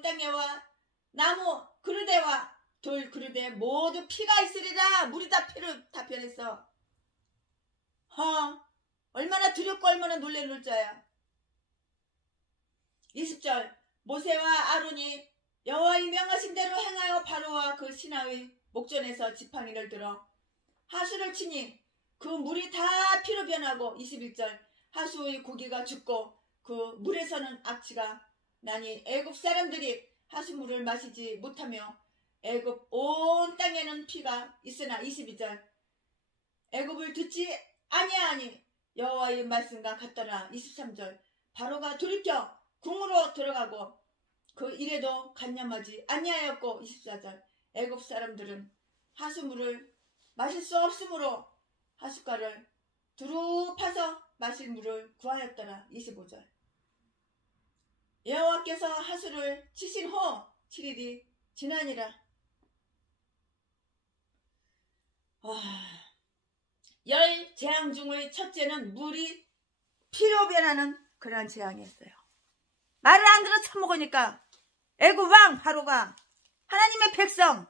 땅에와 나무 그르대와 돌 그르대 모두 피가 있으리라. 물이 다 피로 다 변했어. 얼마나 두렵고 얼마나 놀랄 자야. 20절. 모세와 아론이 여호와의 명하신 대로 행하여 바로와 그 신하의 목전에서 지팡이를 들어 하수를 치니 그 물이 다 피로 변하고. 21절. 하수의 고기가 죽고 그 물에서는 악취가 나니 애굽 사람들이 하수물을 마시지 못하며 애굽 온 땅에는 피가 있으나. 22절. 애굽을 듣지 아니하니 여호와의 말씀과 같더라. 23절. 바로가 돌이켜 궁으로 들어가고 그 일에도 간념하지 아니하였고. 24절. 애굽 사람들은 하수물을 마실 수 없으므로 하숫가를 두루 파서 마실 물을 구하였더라. 25절. 여호와께서 하수를 치신 후 7일이 지나니라. 열 재앙 중의 첫째는 물이 피로 변하는 그러한 재앙이었어요. 말을 안 들어 처먹으니까 애굽 왕 바로가 하나님의 백성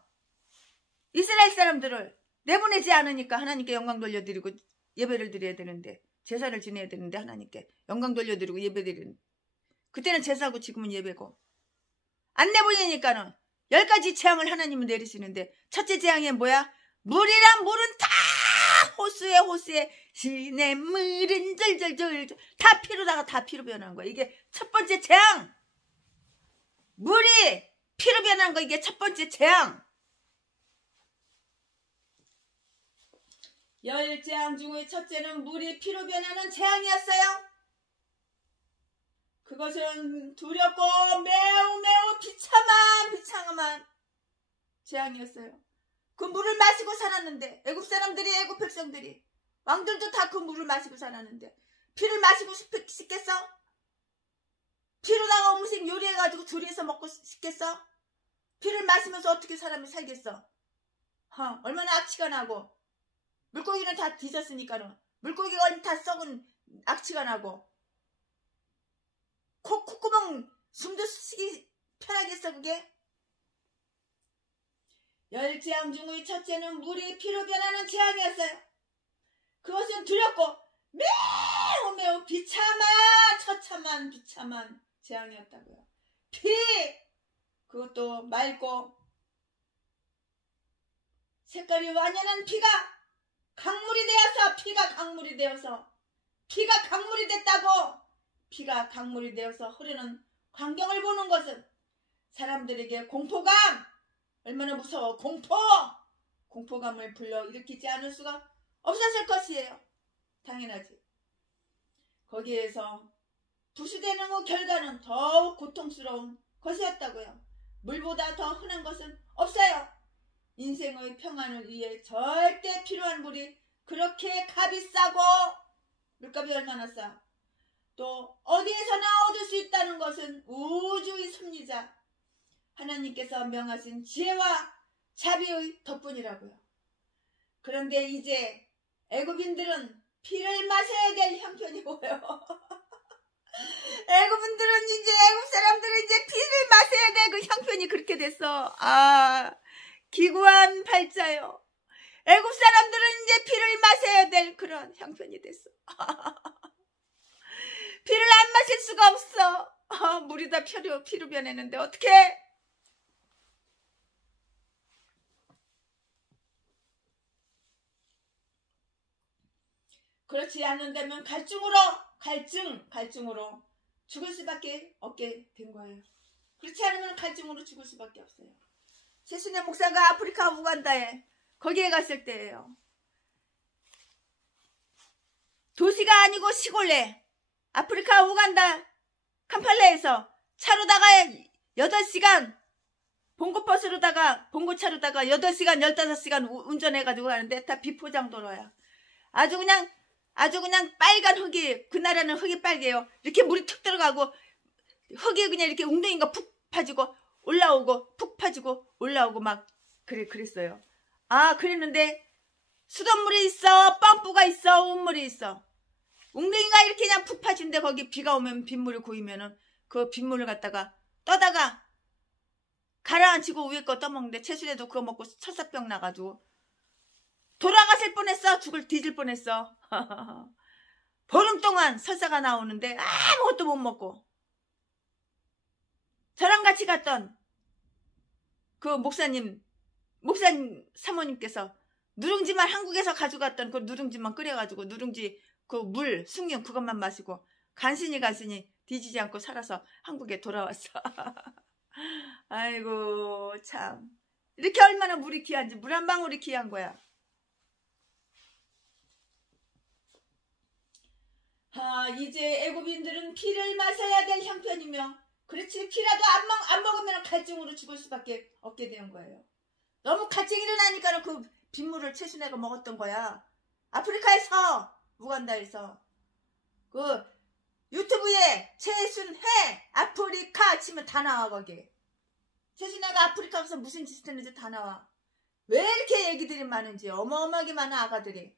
이스라엘 사람들을 내보내지 않으니까 하나님께 영광 돌려드리고 예배를 드려야 되는데, 제사를 지내야 되는데 하나님께 영광 돌려드리고 예배 드리는, 그때는 제사고 지금은 예배고 안 내보내니까는 10가지 재앙을 하나님은 내리시는데 첫째 재앙이 뭐야? 물이란 물은 다 호수에 시냇물은 절절절 다 피로다가 다 피로 변한 거야. 이게 첫 번째 재앙. 물이 피로 변한 거 이게 첫 번째 재앙. 10재앙 중의 첫째는 물이 피로 변하는 재앙이었어요. 그것은 두렵고 매우 비참한 재앙이었어요. 그 물을 마시고 살았는데 애굽 사람들이 애굽 백성들이 왕들도 다 그 물을 마시고 살았는데 피를 마시고 싶겠어? 피로다가 음식 요리해가지고 조리해서 먹고 싶겠어? 피를 마시면서 어떻게 사람이 살겠어? 얼마나 악취가 나고 물고기는 다 뒤졌으니까는 물고기가 얼마 다 썩은 악취가 나고 콧구멍 숨도 쉬기 편하겠어 그게? 10재앙 중의 첫째는 물이 피로 변하는 재앙이었어요. 그것은 두렵고 매우 처참한 재앙이었다고요. 피! 그것도 맑고 색깔이 완연한 피가 강물이 되어서 피가 강물이 됐다고. 피가 강물이 되어서 흐르는 광경을 보는 것은 사람들에게 공포감, 얼마나 무서워. 공포감을 불러일으키지 않을 수가 없었을 것이에요. 당연하지. 거기에서 부수되는 그 결과는 더욱 고통스러운 것이었다고요. 물보다 더 흔한 것은 없어요. 인생의 평안을 위해 절대 필요한 물이 그렇게 값이 싸고 물값이 얼마나 싸. 또 어디에서나 얻을 수 있다는 것은 우주의 섭리자 하나님께서 명하신 지혜와 자비의 덕분이라고요. 그런데 이제 애굽인들은 피를 마셔야 될 형편이 보여요. 애굽인들은 이제 애굽 사람들은 이제 피를 마셔야 될 그 형편이 그렇게 됐어. 기구한 팔자요. 애굽 사람들은 이제 피를 마셔야 될 그런 형편이 됐어. 피를 안 마실 수가 없어. 물이 다 피로 변했는데 어떡해? 그렇지 않는다면 갈증으로 죽을 수밖에 없게 된 거예요. 그렇지 않으면 갈증으로 죽을 수밖에 없어요. 최순애 목사가 아프리카 우간다에 거기에 갔을 때예요. 도시가 아니고 시골에 아프리카 우간다 캄팔레에서 차로다가 8시간 봉고차로다가 8시간 15시간 운전해가지고 가는데 다 비포장 도로야. 아주 그냥 빨간 흙이, 그 나라는 흙이 빨개요. 이렇게 물이 툭 들어가고 흙이 그냥 이렇게 웅덩이가 푹 파지고 올라오고 푹 파지고 올라오고 막 그랬어요. 그랬는데 수돗물이 있어, 펌프가 있어, 온물이 있어. 웅덩이가 이렇게 그냥 푹 파진데 거기 비가 오면 빗물이 고이면은 그 빗물을 갖다가 떠다가 가라앉히고 위에 거 떠먹는데 채순이도 그거 먹고 설사병 나가지고 돌아가실 뻔했어. 뒤질 뻔했어. 보름 동안 설사가 나오는데 아무것도 못 먹고. 저랑 같이 갔던 그 목사님 사모님께서 누룽지만 한국에서 가져갔던 그 누룽지만 끓여가지고 누룽지 그 물 숭늉 그것만 마시고 간신히 뒤지지 않고 살아서 한국에 돌아왔어. 아이고 참 이렇게 얼마나 물이 귀한지. 물 한 방울이 귀한 거야. 이제 애굽인들은 피를 마셔야 될 형편이며 그렇지 피라도 안 먹으면 갈증으로 죽을 수밖에 없게 되는 거예요. 너무 갈증이 일어나니까 그 빗물을 최순애가 먹었던 거야. 아프리카에서 우간다에서 그 유튜브에 최순애 아프리카 치면 다 나와. 거기 최순애가 아프리카 가서 무슨 짓을 했는지 다 나와. 왜 이렇게 얘기들이 많은지. 어마어마하게 많아 아가들이.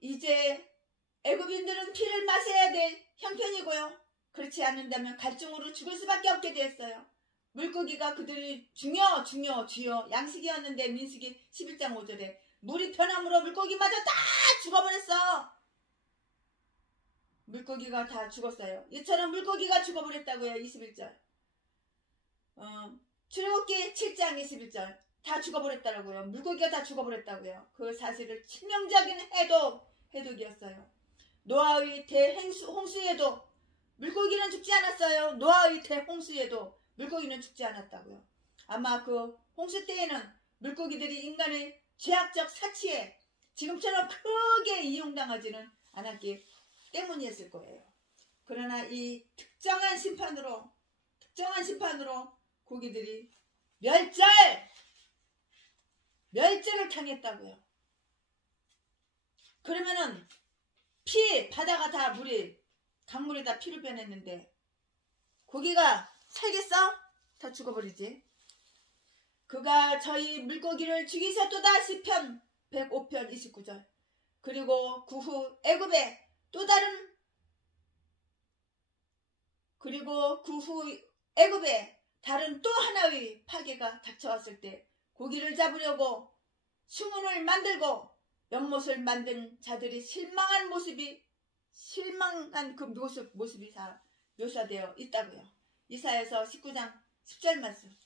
이제 애굽인들은 피를 마셔야 될 형편이고요. 그렇지 않는다면 갈증으로 죽을 수밖에 없게 되었어요. 물고기가 그들이 주여 양식이었는데 민수기 11장 5절에 물이 변함으로 물고기마저 다 죽어버렸어. 물고기가 다 죽었어요. 이처럼 물고기가 죽어버렸다고요. 21절. 출애굽기 7장 21절. 다 죽어버렸다고요. 물고기가 다 죽어버렸다고요. 그 사실을 치명적인 해독이었어요. 노아의 대홍수에도 물고기는 죽지 않았어요. 노아의 대홍수에도 물고기는 죽지 않았다고요. 아마 그 홍수 때에는 물고기들이 인간의 죄악적 사치에 지금처럼 크게 이용당하지는 않았기 때문이었을 거예요. 그러나 이 특정한 심판으로 고기들이 멸절을 당했다고요. 그러면은 바다가 다 강물이 다 피로 변했는데 고기가 살겠어? 다 죽어버리지. 그가 저희 물고기를 죽이셨도다. 시편 105편 29절. 그리고 그 후 애굽에 다른 또 하나의 파괴가 닥쳐왔을 때 고기를 잡으려고 수문을 만들고 연못을 만든 자들이 실망한 그 모습이 다 묘사되어 있다고요. 이사야서 19장 10절 말씀.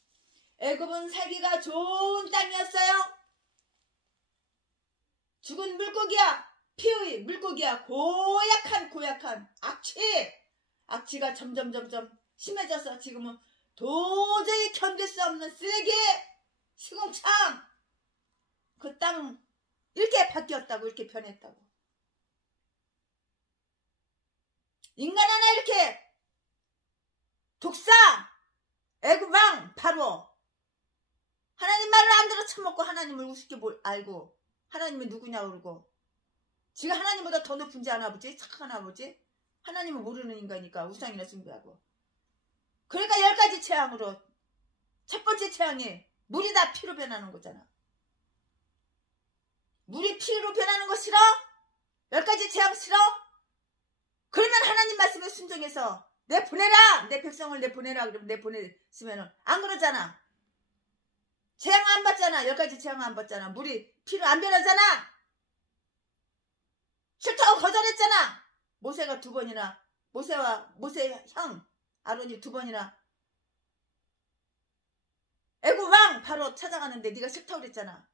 애굽은 살기가 좋은 땅이었어요. 죽은 물고기야, 피의 물고기야, 고약한 악취가 점점 심해져서 지금은 도저히 견딜 수 없는 쓰레기, 시궁창, 그 땅 이렇게 바뀌었다고, 이렇게 변했다고. 인간 하나 이렇게 독사, 애굽왕 바로 하나님 말을 안 들어 처먹고 하나님을 우습게 알고 하나님이 누구냐고 그러고 지가 하나님보다 더 높은지 아나 보지? 착한 아버지? 하나님을 모르는 인간이니까 우상이나 숭배하고. 그러니까 10가지 재앙으로 첫 번째 재앙이 물이 다 피로 변하는 거잖아. 물이 피로 변하는 거 싫어? 10가지 재앙 싫어? 그러면 하나님 말씀에 순종해서 내보내라! 내 백성을 내보내라! 그러면 내보냈으면은 안 그러잖아. 재앙 안 받잖아. 10가지 재앙 안 받잖아. 물이 피로 안 변하잖아. 싫다고 거절했잖아. 모세가 2번이나 모세의 형 아론이 2번이나 애굽 왕 바로 찾아가는데 네가 싫다고 그랬잖아.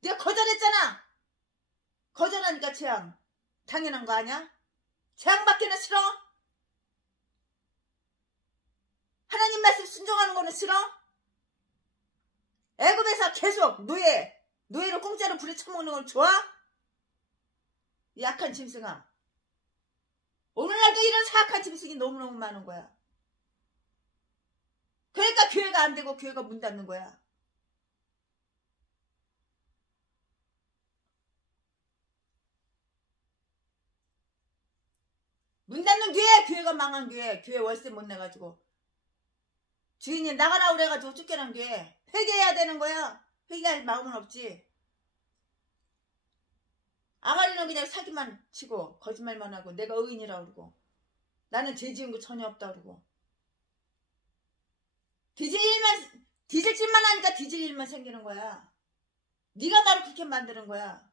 네가 거절했잖아. 거절하니까 재앙 당연한 거 아니야? 재앙 받기는 싫어? 하나님 말씀 순종하는 거는 싫어? 애굽에서 계속 노예로 공짜로 부리 쳐먹는 건 좋아? 약한 짐승아. 오늘날도 이런 사악한 짐승이 너무너무 많은 거야. 그러니까 교회가 안 되고 교회가 문 닫는 거야. 문 닫는 교회가 망한 교회 월세 못 내가지고 주인이 나가라 그래가지고 쫓겨난 교회. 회개해야 되는 거야. 회개할 마음은 없지. 아가리는 그냥 사기만 치고 거짓말만 하고 내가 의인이라고 그러고 나는 죄 지은 거 전혀 없다고 그러고 뒤질 짓만 하니까 뒤질 일만 생기는 거야. 네가 나를 그렇게 만드는 거야.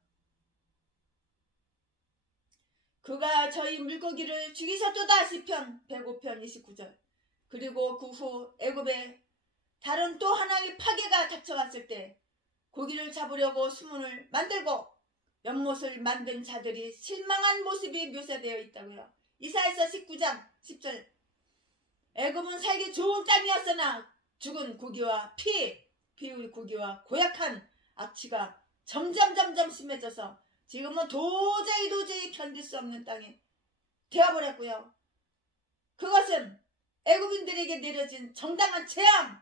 그가 저희 물고기를 죽이셨도다. 시편 105편 29절. 그리고 그 후 애굽에 다른 또 하나의 파괴가 닥쳐왔을 때 고기를 잡으려고 수문을 만들고 연못을 만든 자들이 실망한 모습이 묘사되어 있다고요. 이사야서 19장 10절. 애굽은 살기 좋은 땅이었으나 죽은 고기와 피의 고기와 고약한 악취가 점점 심해져서 지금은 도저히 견딜 수 없는 땅이 되어버렸고요. 그것은 애굽인들에게 내려진 정당한 재앙,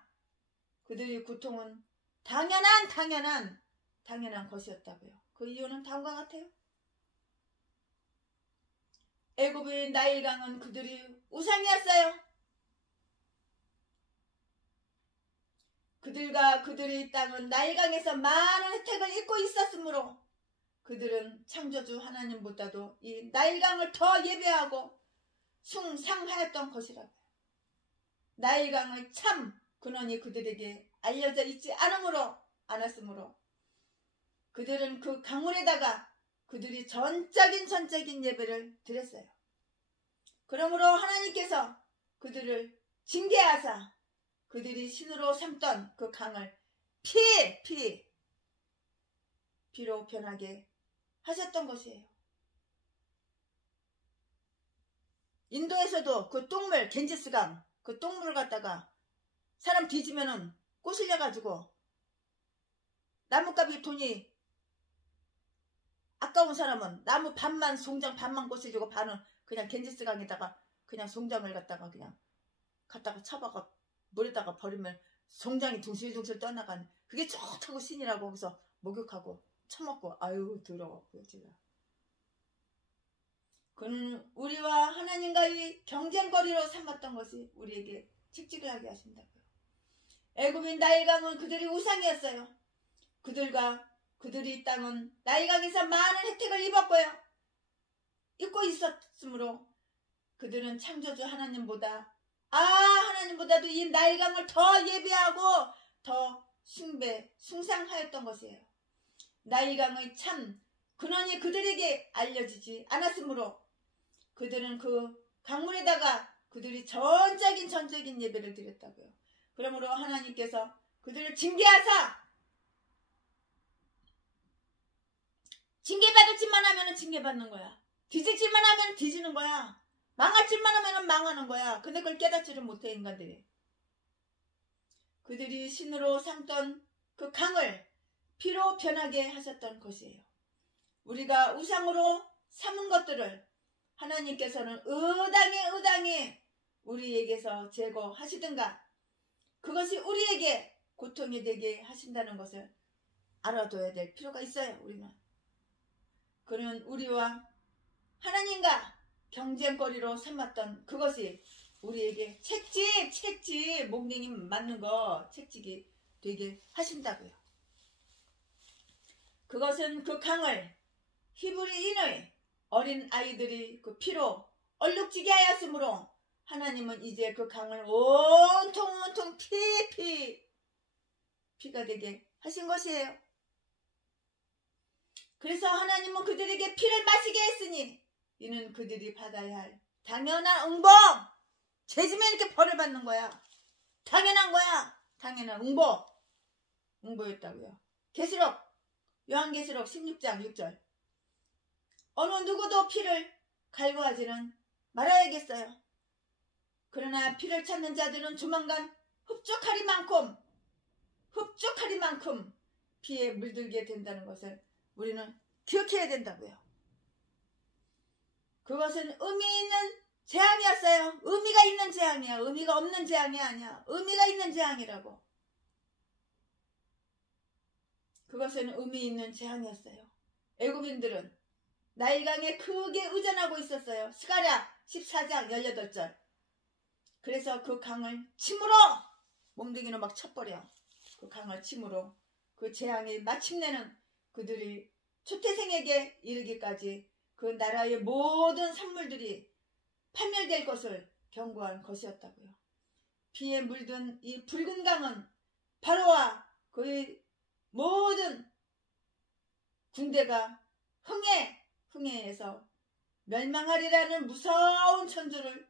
그들의 고통은 당연한 것이었다고요. 그 이유는 다음과 같아요. 애굽의 나일강은 그들이 우상이었어요. 그들과 그들의 땅은 나일강에서 많은 혜택을 입고 있었으므로 그들은 창조주 하나님보다도 이 나일강을 더 예배하고 숭상하였던 것이라고요. 나일강의 참 근원이 그들에게 알려져 있지 않았으므로 그들은 그 강물에다가 그들이 전적인 예배를 드렸어요. 그러므로 하나님께서 그들을 징계하사 그들이 신으로 삼던 그 강을 피로 변하게 하셨던 것이에요. 인도에서도 그 똥물, 겐지스강, 그 똥물을 갖다가 사람 뒤지면은 꼬실려가지고 나뭇가비 돈이 아까운 사람은 나무 반만, 송장 반만 꼬실려고 반은 그냥 겐지스강에다가 그냥 송장을 갖다가 쳐박아 물에다가 버리면 송장이 둥실둥실 떠나간, 그게 좋다고 신이라고 거기서 목욕하고 처먹고, 아유 더러워. 제가 그는 우리와 하나님과의 경쟁거리로 삼았던 것이 우리에게 책직을 하게 하신다고요. 애굽인 나일강은 그들의 우상이었어요. 그들이 땅은 나일강에서 많은 혜택을 입고 있었으므로 그들은 창조주 하나님보다도 이 나일강을 더 예배하고 더 숭상하였던 것이에요. 나일강의 참 근원이 그들에게 알려지지 않았으므로 그들은 그 강물에다가 그들이 전적인 예배를 드렸다고요. 그러므로 하나님께서 그들을 징계하사, 징계받을 짓만 하면 징계받는 거야. 뒤질 짓만 하면 뒤지는 거야. 망할 짓만 하면 망하는 거야. 근데 그걸 깨닫지를 못해, 인간들이. 그들이 신으로 삼던 그 강을 피로 변하게 하셨던 것이에요. 우리가 우상으로 삼은 것들을 하나님께서는 의당에 우리에게서 제거하시든가 그것이 우리에게 고통이 되게 하신다는 것을 알아둬야 될 필요가 있어요. 우리는. 그는 우리와 하나님과 경쟁거리로 삼았던 그것이 우리에게 책직 몽둥이 맞는 거 책직이 되게 하신다고요. 그것은 그 강을 히브리인의 어린 아이들이 그 피로 얼룩지게 하였으므로 하나님은 이제 그 강을 온통 피가 되게 하신 것이에요. 그래서 하나님은 그들에게 피를 마시게 했으니 이는 그들이 받아야 할 당연한 응보, 죄지면 이렇게 벌을 받는 거야. 당연한 거야. 당연한 응보였다고요. 요한계시록 16장 6절. 어느 누구도 피를 갈구하지는 말아야겠어요. 그러나 피를 찾는 자들은 조만간 흡족하리만큼 피에 물들게 된다는 것을 우리는 기억해야 된다고요. 그것은 의미 있는 재앙이었어요. 의미가 있는 재앙이야. 의미가 없는 재앙이 아니야. 의미가 있는 재앙이라고. 그것은 의미 있는 재앙이었어요. 애굽인들은 나일강에 크게 의존하고 있었어요. 스가랴 14장 18절. 그래서 그 강을 침으로 몽둥이로 막 쳐버려. 그 강을 침으로 그 재앙이 마침내는 그들이 초태생에게 이르기까지 그 나라의 모든 산물들이 파멸될 것을 경고한 것이었다고요. 피에 물든 이 붉은 강은 바로와 그의 모든 군대가 흥해에서 멸망하리라는 무서운 전조를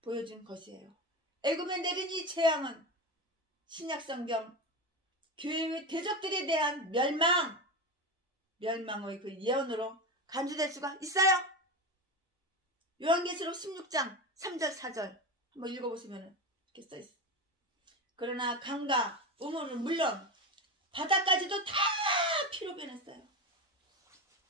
보여준 것이에요. 애굽에 내린 이 재앙은 신약성경 교회의 대적들에 대한 멸망의 그 예언으로 간주될 수가 있어요. 요한계시록 16장 3절 4절 한번 읽어보시면 이렇게 써있어요. 그러나 강과 우물은 물론 바다까지도 다 피로 변했어요.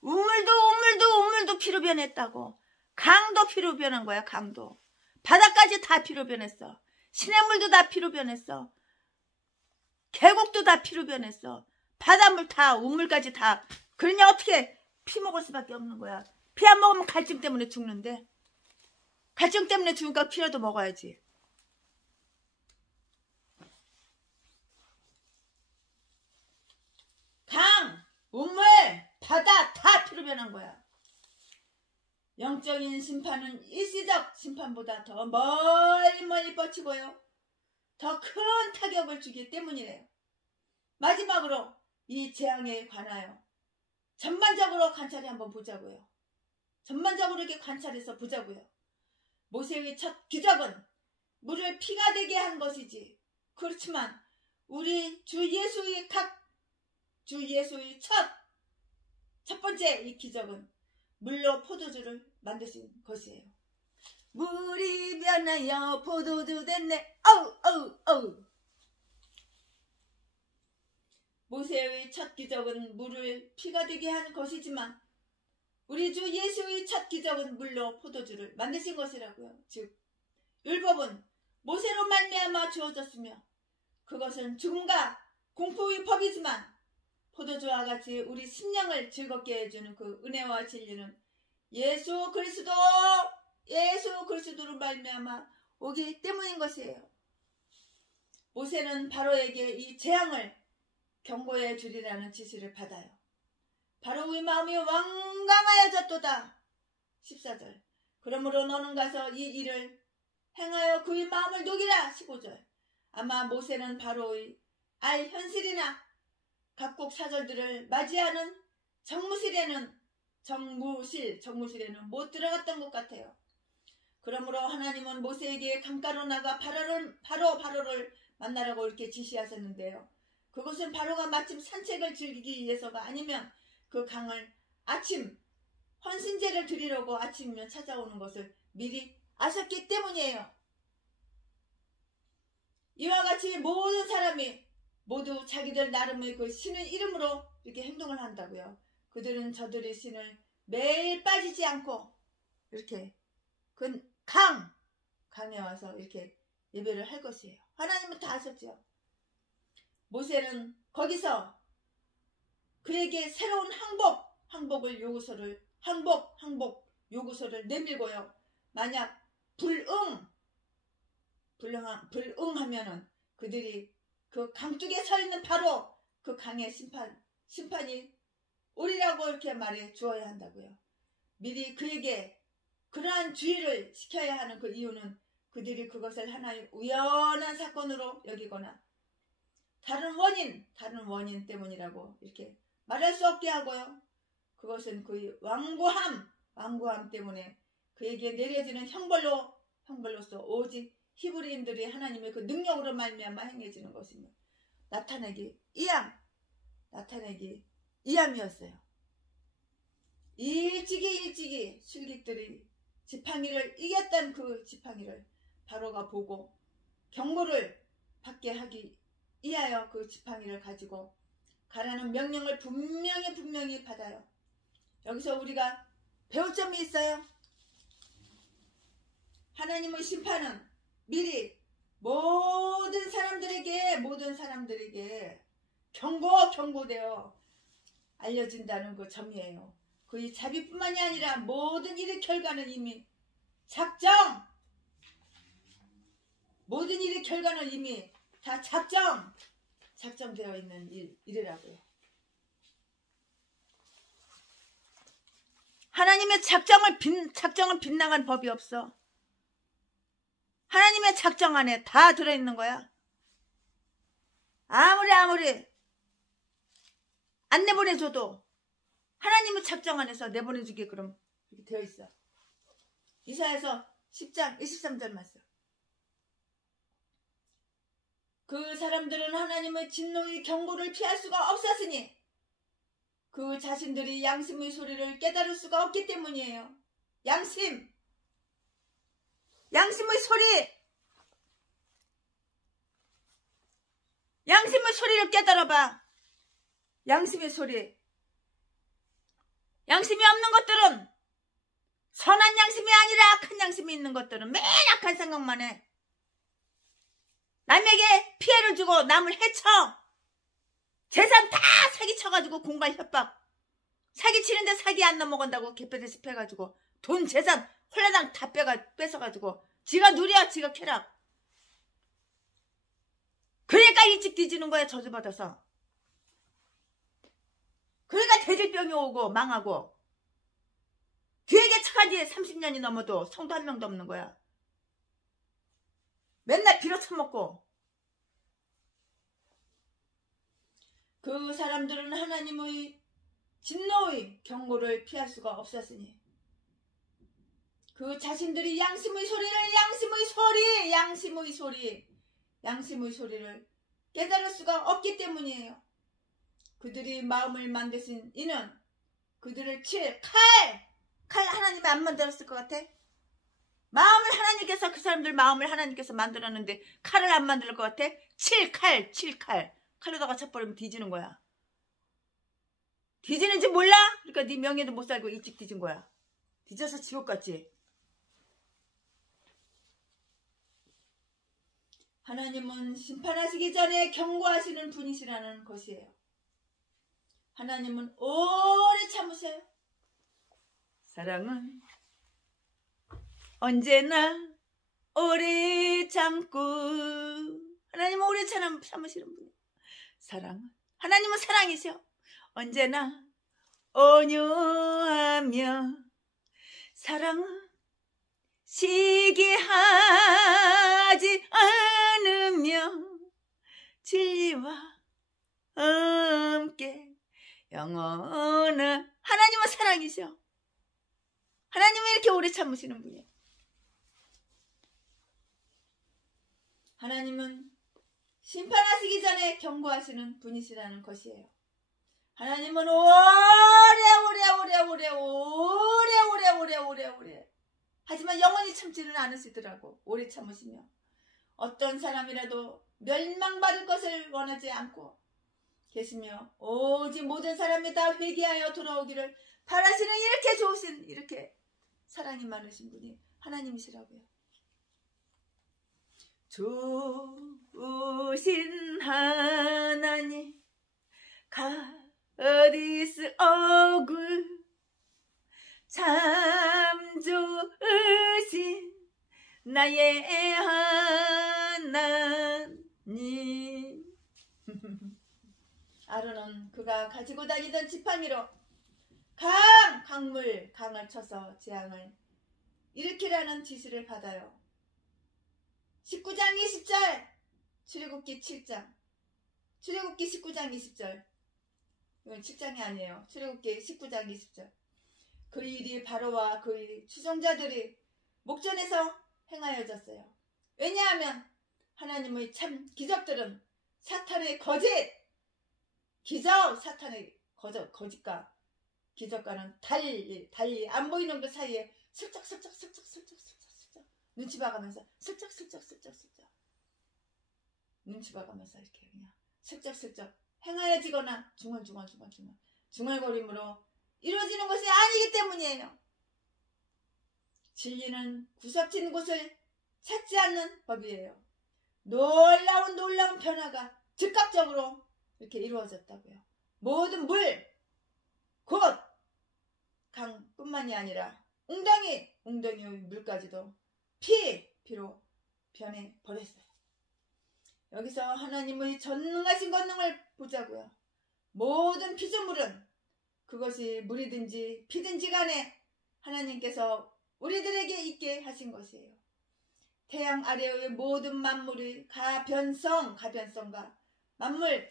우물도 피로 변했다고. 강도 피로 변한 거야. 강도. 바다까지 다 피로 변했어. 시냇물도 다 피로 변했어. 계곡도 다 피로 변했어. 바닷물 다, 우물까지 다. 그러냐 어떻게 피 먹을 수밖에 없는 거야. 피 안 먹으면 갈증 때문에 죽는데. 갈증 때문에 죽으니까 피라도 먹어야지. 강, 우물, 바다 다 피로 변한 거야. 영적인 심판은 일시적 심판보다 더 멀리 뻗치고요. 더 큰 타격을 주기 때문이래요. 마지막으로 이 재앙에 관하여 전반적으로 관찰해 한번 보자고요. 전반적으로 이렇게 관찰해서 보자고요. 모세의 첫 기적은 물을 피가 되게 한 것이지. 그렇지만 우리 주 예수의 첫 번째 이 기적은 물로 포도주를 만드신 것이에요. 물이 변하여 포도주 됐네. 어우. 모세의 첫 기적은 물을 피가 되게 한 것이지만 우리 주 예수의 첫 기적은 물로 포도주를 만드신 것이라고요. 즉 율법은 모세로 말미암아 주어졌으며 그것은 죽음과 공포의 법이지만 포도주와 같이 우리 심령을 즐겁게 해주는 그 은혜와 진리는 예수 그리스도로 말미암아 오기 때문인 것이에요. 모세는 바로에게 이 재앙을 경고해 주리라는 지시를 받아요. 바로의 마음이 완강하여졌도다. 14절. 그러므로 너는 가서 이 일을 행하여 그의 마음을 녹이라. 15절. 아마 모세는 바로의 현실이나 각국 사절들을 맞이하는 정무실에는 못 들어갔던 것 같아요. 그러므로 하나님은 모세에게 강가로 나가 바로를 만나라고 이렇게 지시하셨는데요. 그것은 바로가 마침 산책을 즐기기 위해서가 아니면 그 강을 아침 헌신제를 드리려고 아침이면 찾아오는 것을 미리 아셨기 때문이에요. 이와 같이 모든 사람이 모두 자기들 나름의 그 신의 이름으로 이렇게 행동을 한다고요. 그들은 저들의 신을 매일 빠지지 않고 이렇게 그 강에 와서 이렇게 예배를 할 것이에요. 하나님은 다 아셨죠. 모세는 거기서 그에게 새로운 항복 요구서를 내밀고요. 만약 불응하면은 그들이 그 강둑에 서 있는 바로 그 강의 심판이 오리라고 이렇게 말해 주어야 한다고요. 미리 그에게 그러한 주의를 시켜야 하는 그 이유는 그들이 그것을 하나의 우연한 사건으로 여기거나 다른 원인 때문이라고 이렇게 말할 수 없게 하고요. 그것은 그의 완고함 때문에 그에게 내려지는 형벌로서 오직 히브리인들이 하나님의 그 능력으로 말미암아 행해지는 것이며 나타내기 이함이었어요. 일찍이 술객들이 지팡이를 이겼던 그 지팡이를 바로가 보고 경고를 받게 하기 위하여 그 지팡이를 가지고 가라는 명령을 분명히 받아요. 여기서 우리가 배울 점이 있어요. 하나님의 심판은 미리 모든 사람들에게 경고되어 알려진다는 그 점이에요. 그의 자비뿐만이 아니라 모든 일의 결과는 이미 다 작정되어 있는 일이라고요. 하나님의 작정은 빗나간 법이 없어. 하나님의 작정 안에 다 들어있는 거야. 아무리 안 내보내줘도 하나님의 작정 안에서 내보내주게 그럼 이렇게 되어 있어. 이사야서 10장 23절 말씀. 그 사람들은 하나님의 진노의 경고를 피할 수가 없었으니 그 자신들이 양심의 소리를 깨달을 수가 없기 때문이에요. 양심의 소리를 깨달아봐. 양심의 소리. 양심이 없는 것들은 선한 양심이 아니라 악한 양심이 있는 것들은 맨 악한 생각만 해. 남에게 피해를 주고 남을 해쳐. 재산 다 사기쳐가지고 공갈 협박. 사기치는데 사기 안 넘어간다고 개패대식 해가지고 돈 재산 홀라당 다 뺏어가지고 지가 누려 지가 쾌락. 그러니까 일찍 뒤지는 거야. 저주받아서. 그러니까 대질병이 오고 망하고 뒤에게 착한 지 30년이 넘어도 성도 한 명도 없는 거야. 맨날 빌어쳐먹고. 그 사람들은 하나님의 진노의 경고를 피할 수가 없었으니 그 자신들이 양심의 소리를 깨달을 수가 없기 때문이에요. 그들이 마음을 만드신 이는 그들을 칠 칼 하나님이 안 만들었을 것 같아? 마음을 하나님께서 그 사람들 마음을 하나님께서 만들었는데 칼을 안 만들 것 같아? 칠 칼 칼로다가 쳐버리면 뒤지는 거야. 뒤지는지 몰라? 그러니까 네 명예도 못 살고 일찍 뒤진 거야. 뒤져서 지옥 갔지. 하나님은 심판하시기 전에 경고하시는 분이시라는 것이에요. 하나님은 오래 참으세요. 사랑은 언제나 오래 참고, 하나님은 오래 참으시는 분이에요. 사랑은, 하나님은 사랑이셔. 언제나 온유하며, 사랑은 시기하지 않으며 진리와 함께 영원한, 하나님은 사랑이셔. 하나님은 이렇게 오래 참으시는 분이에요. 하나님은 심판하시기 전에 경고하시는 분이시라는 것이에요. 하나님은 오래 하지만 영원히 참지는 않으시더라고. 오래 참으시며 어떤 사람이라도 멸망받을 것을 원하지 않고 계시며 오직 모든 사람이 다 회개하여 돌아오기를 바라시는 이렇게 좋으신, 이렇게 사랑이 많으신 분이 하나님이시라고요. 좋으신 하나님 가디스 얼굴 참 좋으신 나의 하나님. 아론은 그가 가지고 다니던 지팡이로 강을 쳐서 재앙을 일으키라는 지시를 받아요. 19장 20절, 출애굽기 7장, 출애굽기 19장 20절, 이건 7장이 아니에요. 출애굽기 19장 20절. 그 일이 바로와 그의 추종자들이 목전에서 행하여졌어요. 왜냐하면 하나님의 참 기적들은 사탄의 사탄의 거짓과 기적과는 달리 안 보이는 그 사이에 슬쩍 눈치 봐가면서 슬쩍 눈치 봐가면서 이렇게 그냥 슬쩍 행하여지거나 중얼거림으로 이루어지는 것이 아니기 때문이에요. 진리는 구석진 곳을 찾지 않는 법이에요. 놀라운 변화가 즉각적으로 이렇게 이루어졌다고요. 모든 물, 곧 강뿐만이 아니라 웅덩이의 물까지도 피로 변해버렸어요. 여기서 하나님의 전능하신 권능을 보자고요. 모든 피조물은 그것이 물이든지 피든지 간에 하나님께서 우리들에게 있게 하신 것이에요. 태양 아래의 모든 만물의 가변성과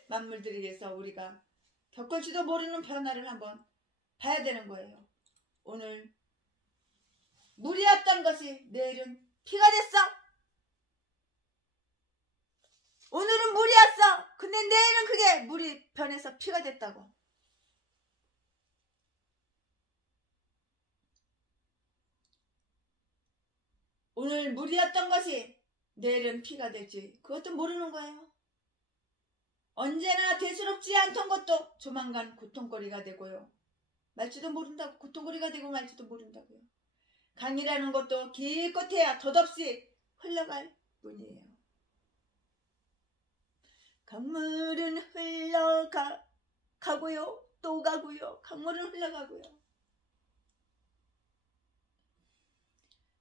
만물들에게서 우리가 겪을지도 모르는 변화를 한번 봐야 되는 거예요. 오늘 물이었던 것이 내일은 피가 됐어. 오늘은 물이었어. 근데 내일은 그게 물이 변해서 피가 됐다고. 오늘 물이었던 것이 내일은 피가 될지 그것도 모르는 거예요. 언제나 대수롭지 않던 것도 조만간 고통거리가 되고요. 고통거리가 되고 말지도 모른다고요. 강이라는 것도 기껏해야 덧없이 흘러갈 뿐이에요. 강물은 흘러가고요. 또 가고요. 강물은 흘러가고요.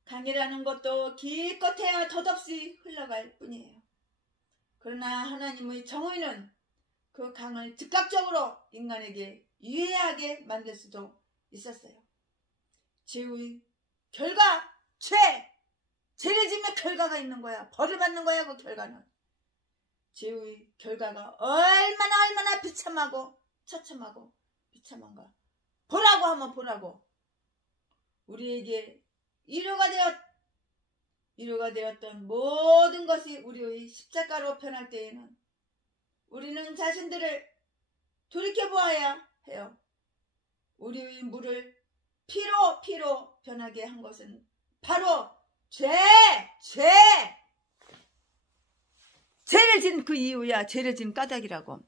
강이라는 것도 기껏해야 덧없이 흘러갈 뿐이에요. 그러나 하나님의 정의는 그 강을 즉각적으로 인간에게 유해하게 만들 수도 있었어요. 죄의 결과, 죄를 지으면 결과가 있는 거야. 벌을 받는 거야. 그 결과는. 죄의 결과가 얼마나 비참하고 처참하고 비참한가. 보라고 하면 보라고. 우리에게 위로가 되었던 모든 것이 우리의 십자가로 변할 때에는 우리는 자신들을 돌이켜보아야 해요. 우리의 물을 피로 변하게 한 것은 바로 죄를 진 그 이유야. 죄를 진 까닭이라고.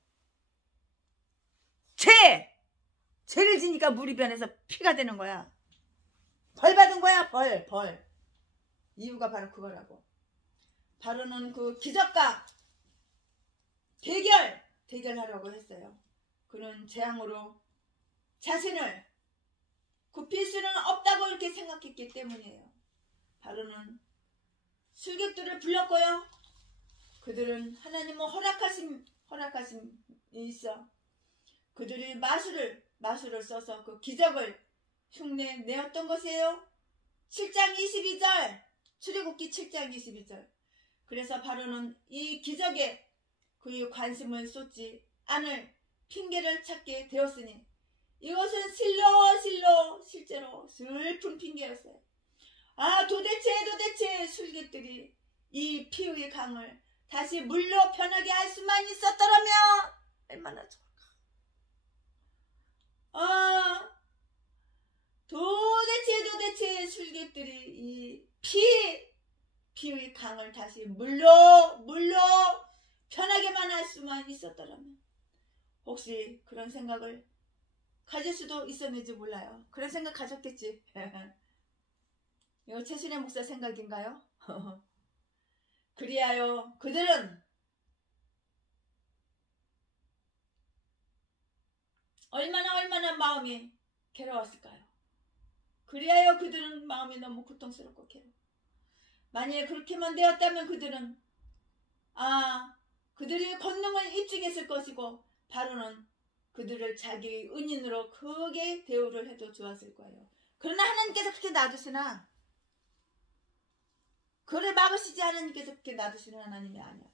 죄를 지니까 물이 변해서 피가 되는 거야. 벌 받은 거야. 벌. 이유가 바로 그거라고. 바로는 그 기적과 대결하려고 했어요. 그는 재앙으로 자신을 굽힐 수는 없다고 이렇게 생각했기 때문이에요. 바로는 술객들을 불렀고요. 그들은 하나님의 허락하심이 있어 그들이 마술을 써서 그 기적을 흉내 내었던 것이에요. 7장 22절 출애굽기 7장 22절. 그래서 바로는 이 기적에 그의 관심을 쏟지 않을 핑계를 찾게 되었으니 이것은 실제로 슬픈 핑계였어요. 도대체 술객들이 이 피의 강을 다시 물로 변하게 할 수만 있었더라면 얼마나 좋을까. 도대체 술객들이 이 피의 강을 다시 물로 편하게만 할 수만 있었더라면. 혹시 그런 생각을 가질 수도 있었는지 몰라요. 그런 생각 가졌겠지. 이거 최순애 목사 생각인가요? 그리하여 그들은 얼마나 마음이 괴로웠을까요? 그리하여 그들은 마음이 너무 고통스럽고 괴로워. 만약에 그렇게만 되었다면 그들은 그들이 권능을 입증했을 것이고 바로는 그들을 자기의 은인으로 크게 대우를 해도 좋았을 거예요. 그러나 하나님께서 그렇게 놔두시나 그를 막으시지 하나님께서 그렇게 놔두시는 하나님이 아니야.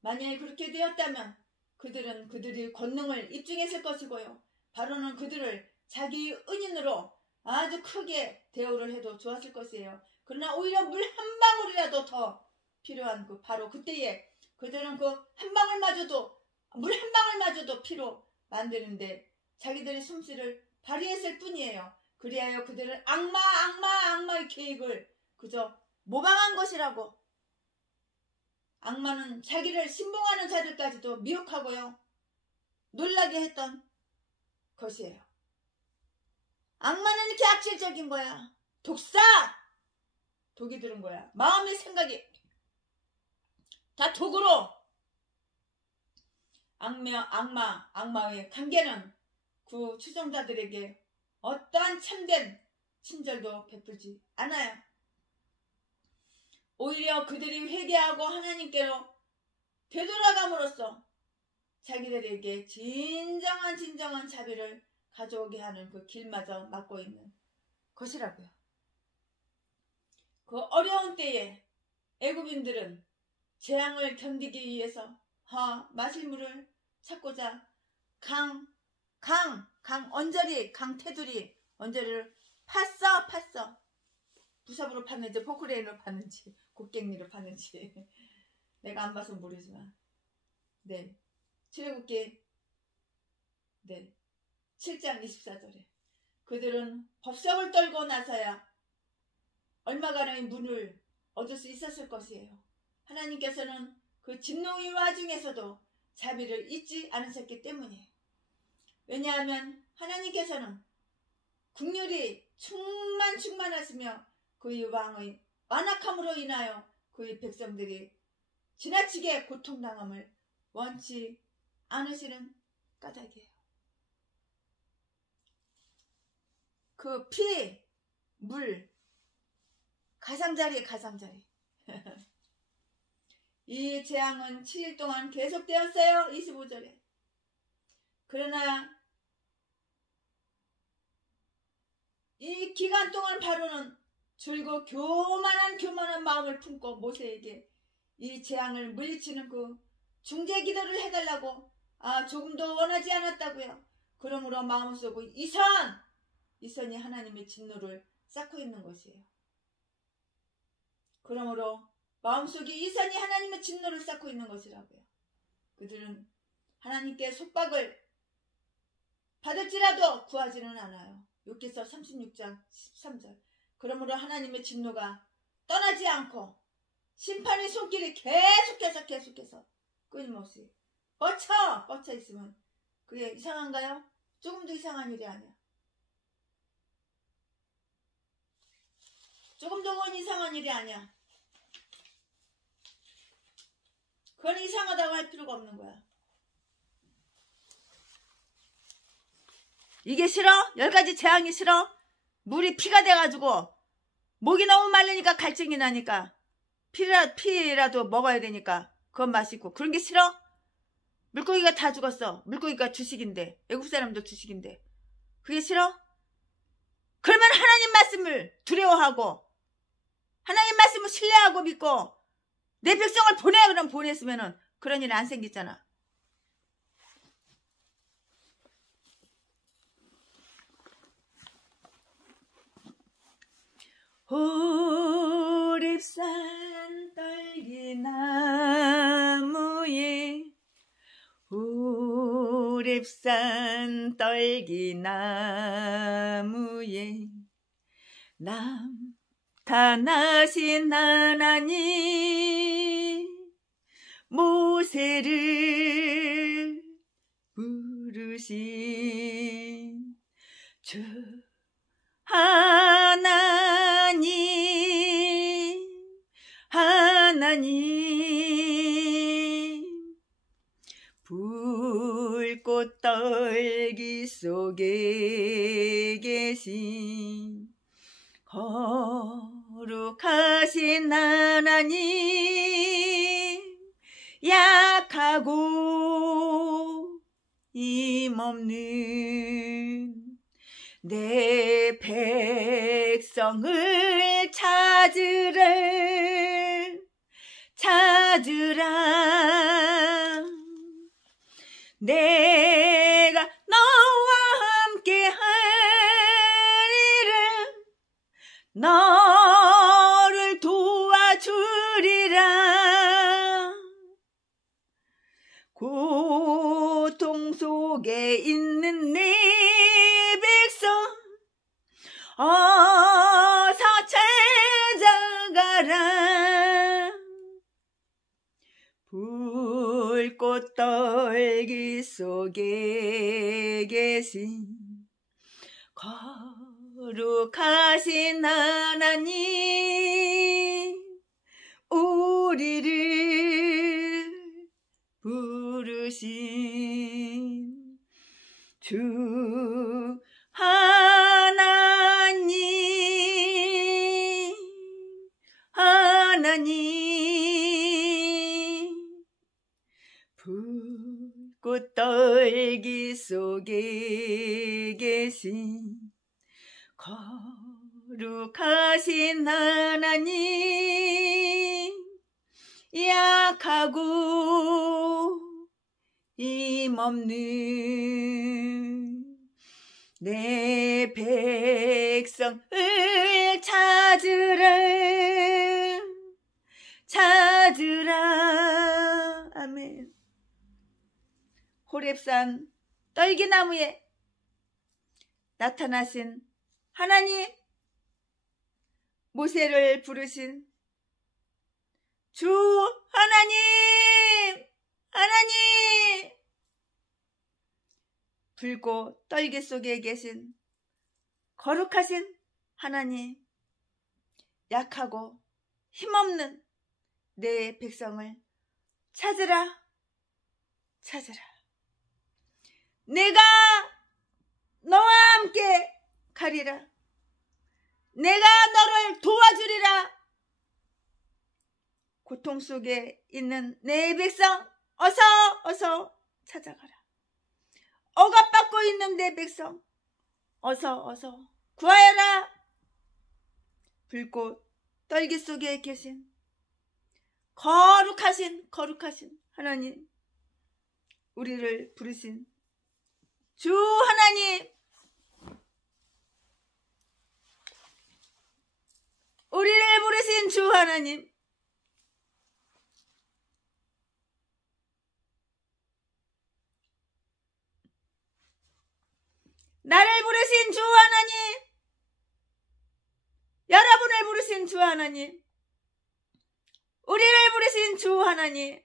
만약에 그렇게 되었다면 그들은 그들의 권능을 입증했을 것이고요. 바로는 그들을 자기 은인으로 아주 크게 대우를 해도 좋았을 것이에요. 그러나 오히려 물 한 방울이라도 더 필요한 바로 그때에 그들은 그 한 방울마저도 물 한 방울마저도 피로 만드는데 자기들의 솜씨를 발휘했을 뿐이에요. 그리하여 그들은 악마의 계획을 그저 모방한 것이라고. 악마는 자기를 신봉하는 자들까지도 미혹하고요. 놀라게 했던 것이에요. 악마는 이렇게 악질적인 거야. 독이 들은 거야. 마음의 생각이 다 독으로. 악마의 관계는 그 추종자들에게 어떠한 참된 친절도 베풀지 않아요. 오히려 그들이 회개하고 하나님께로 되돌아감으로써 자기들에게 진정한 자비를 가져오게 하는 그 길마저 막고 있는 것이라고요. 그 어려운 때에 애굽인들은 재앙을 견디기 위해서 마실 물을 찾고자 강 언저리를 팠어. 부삽으로 팠는지 포크레인으로 팠는지 곡괭이로 팠는지 내가 안 봐서 모르지만 출애굽기 7장 24절에 그들은 법석을 떨고 나서야 얼마간의 문을 얻을 수 있었을 것이에요. 하나님께서는 그 진노의 와중에서도 자비를 잊지 않으셨기 때문이에요. 왜냐하면 하나님께서는 긍휼이 충만하시며 그의 왕의 완악함으로 인하여 그의 백성들이 지나치게 고통당함을 원치 않으시는 까닭이에요. 그 피, 물, 가장자리. 이 재앙은 7일 동안 계속되었어요. 25절에. 그러나 이 기간 동안 바로는 줄고 교만한 마음을 품고 모세에게 이 재앙을 물리치는 그 중재 기도를 해달라고 조금도 원하지 않았다고요. 그러므로 마음속의 이선이 하나님의 진노를 쌓고 있는 것이에요. 그러므로 마음속에 이 산이 하나님의 진노를 쌓고 있는 것이라고요. 그들은 하나님께 속박을 받을지라도 구하지는 않아요. 욥기서 36장 13절. 그러므로 하나님의 진노가 떠나지 않고 심판의 손길이 계속해서 끊임없이 뻗쳐 있으면 그게 이상한가요? 조금도 이상한 일이 아니야. 조금도 그건 이상한 일이 아니야. 그건 이상하다고 할 필요가 없는 거야. 이게 싫어? 10가지 재앙이 싫어? 물이 피가 돼가지고 목이 너무 마르니까 갈증이 나니까 피라도 먹어야 되니까 그건 맛있고 그런 게 싫어? 물고기가 다 죽었어. 물고기가 주식인데, 애국 사람도 주식인데 그게 싫어? 그러면 하나님 말씀을 두려워하고 하나님 말씀을 신뢰하고 믿고 내 백성을 보내. 그럼 보냈으면은 그런 일 안 생기잖아. 호렙산 떨기나무에 호렙산 떨기나무에 나타나신 하나님 모세를 부르신 주 하나님 불꽃 떨기 속에 계신 거룩하신 하나님 약하고 힘없는 내 백성을 찾으라. 내가 너와 함께 하리라. 너를 도와주리라. 고통 속에 있는 내 백성 어서 찾아가라. 불꽃 떨기 속에 계신 거룩하신 하나님 우리를 부르신 주 하나님 불꽃 떨기 속에 계신 거룩하신 하나님 약하고 힘없는 내 백성을 찾으라. 아멘. 호렙산 떨기나무에 나타나신 하나님 모세를 부르신 주 하나님 불꽃 떨기 속에 계신 거룩하신 하나님 약하고 힘없는 내 백성을 찾으라. 내가 너와 함께 가리라. 내가 너를 도와주리라. 고통 속에 있는 내 백성 어서 찾아가라. 억압받고 있는 내 백성 어서 구하여라. 불꽃 떨기 속에 계신 거룩하신 하나님 우리를 부르신 주 하나님 우리를 부르신 주 하나님, 나를 부르신 주 하나님, 여러분을 부르신 주 하나님, 우리를 부르신 주 하나님,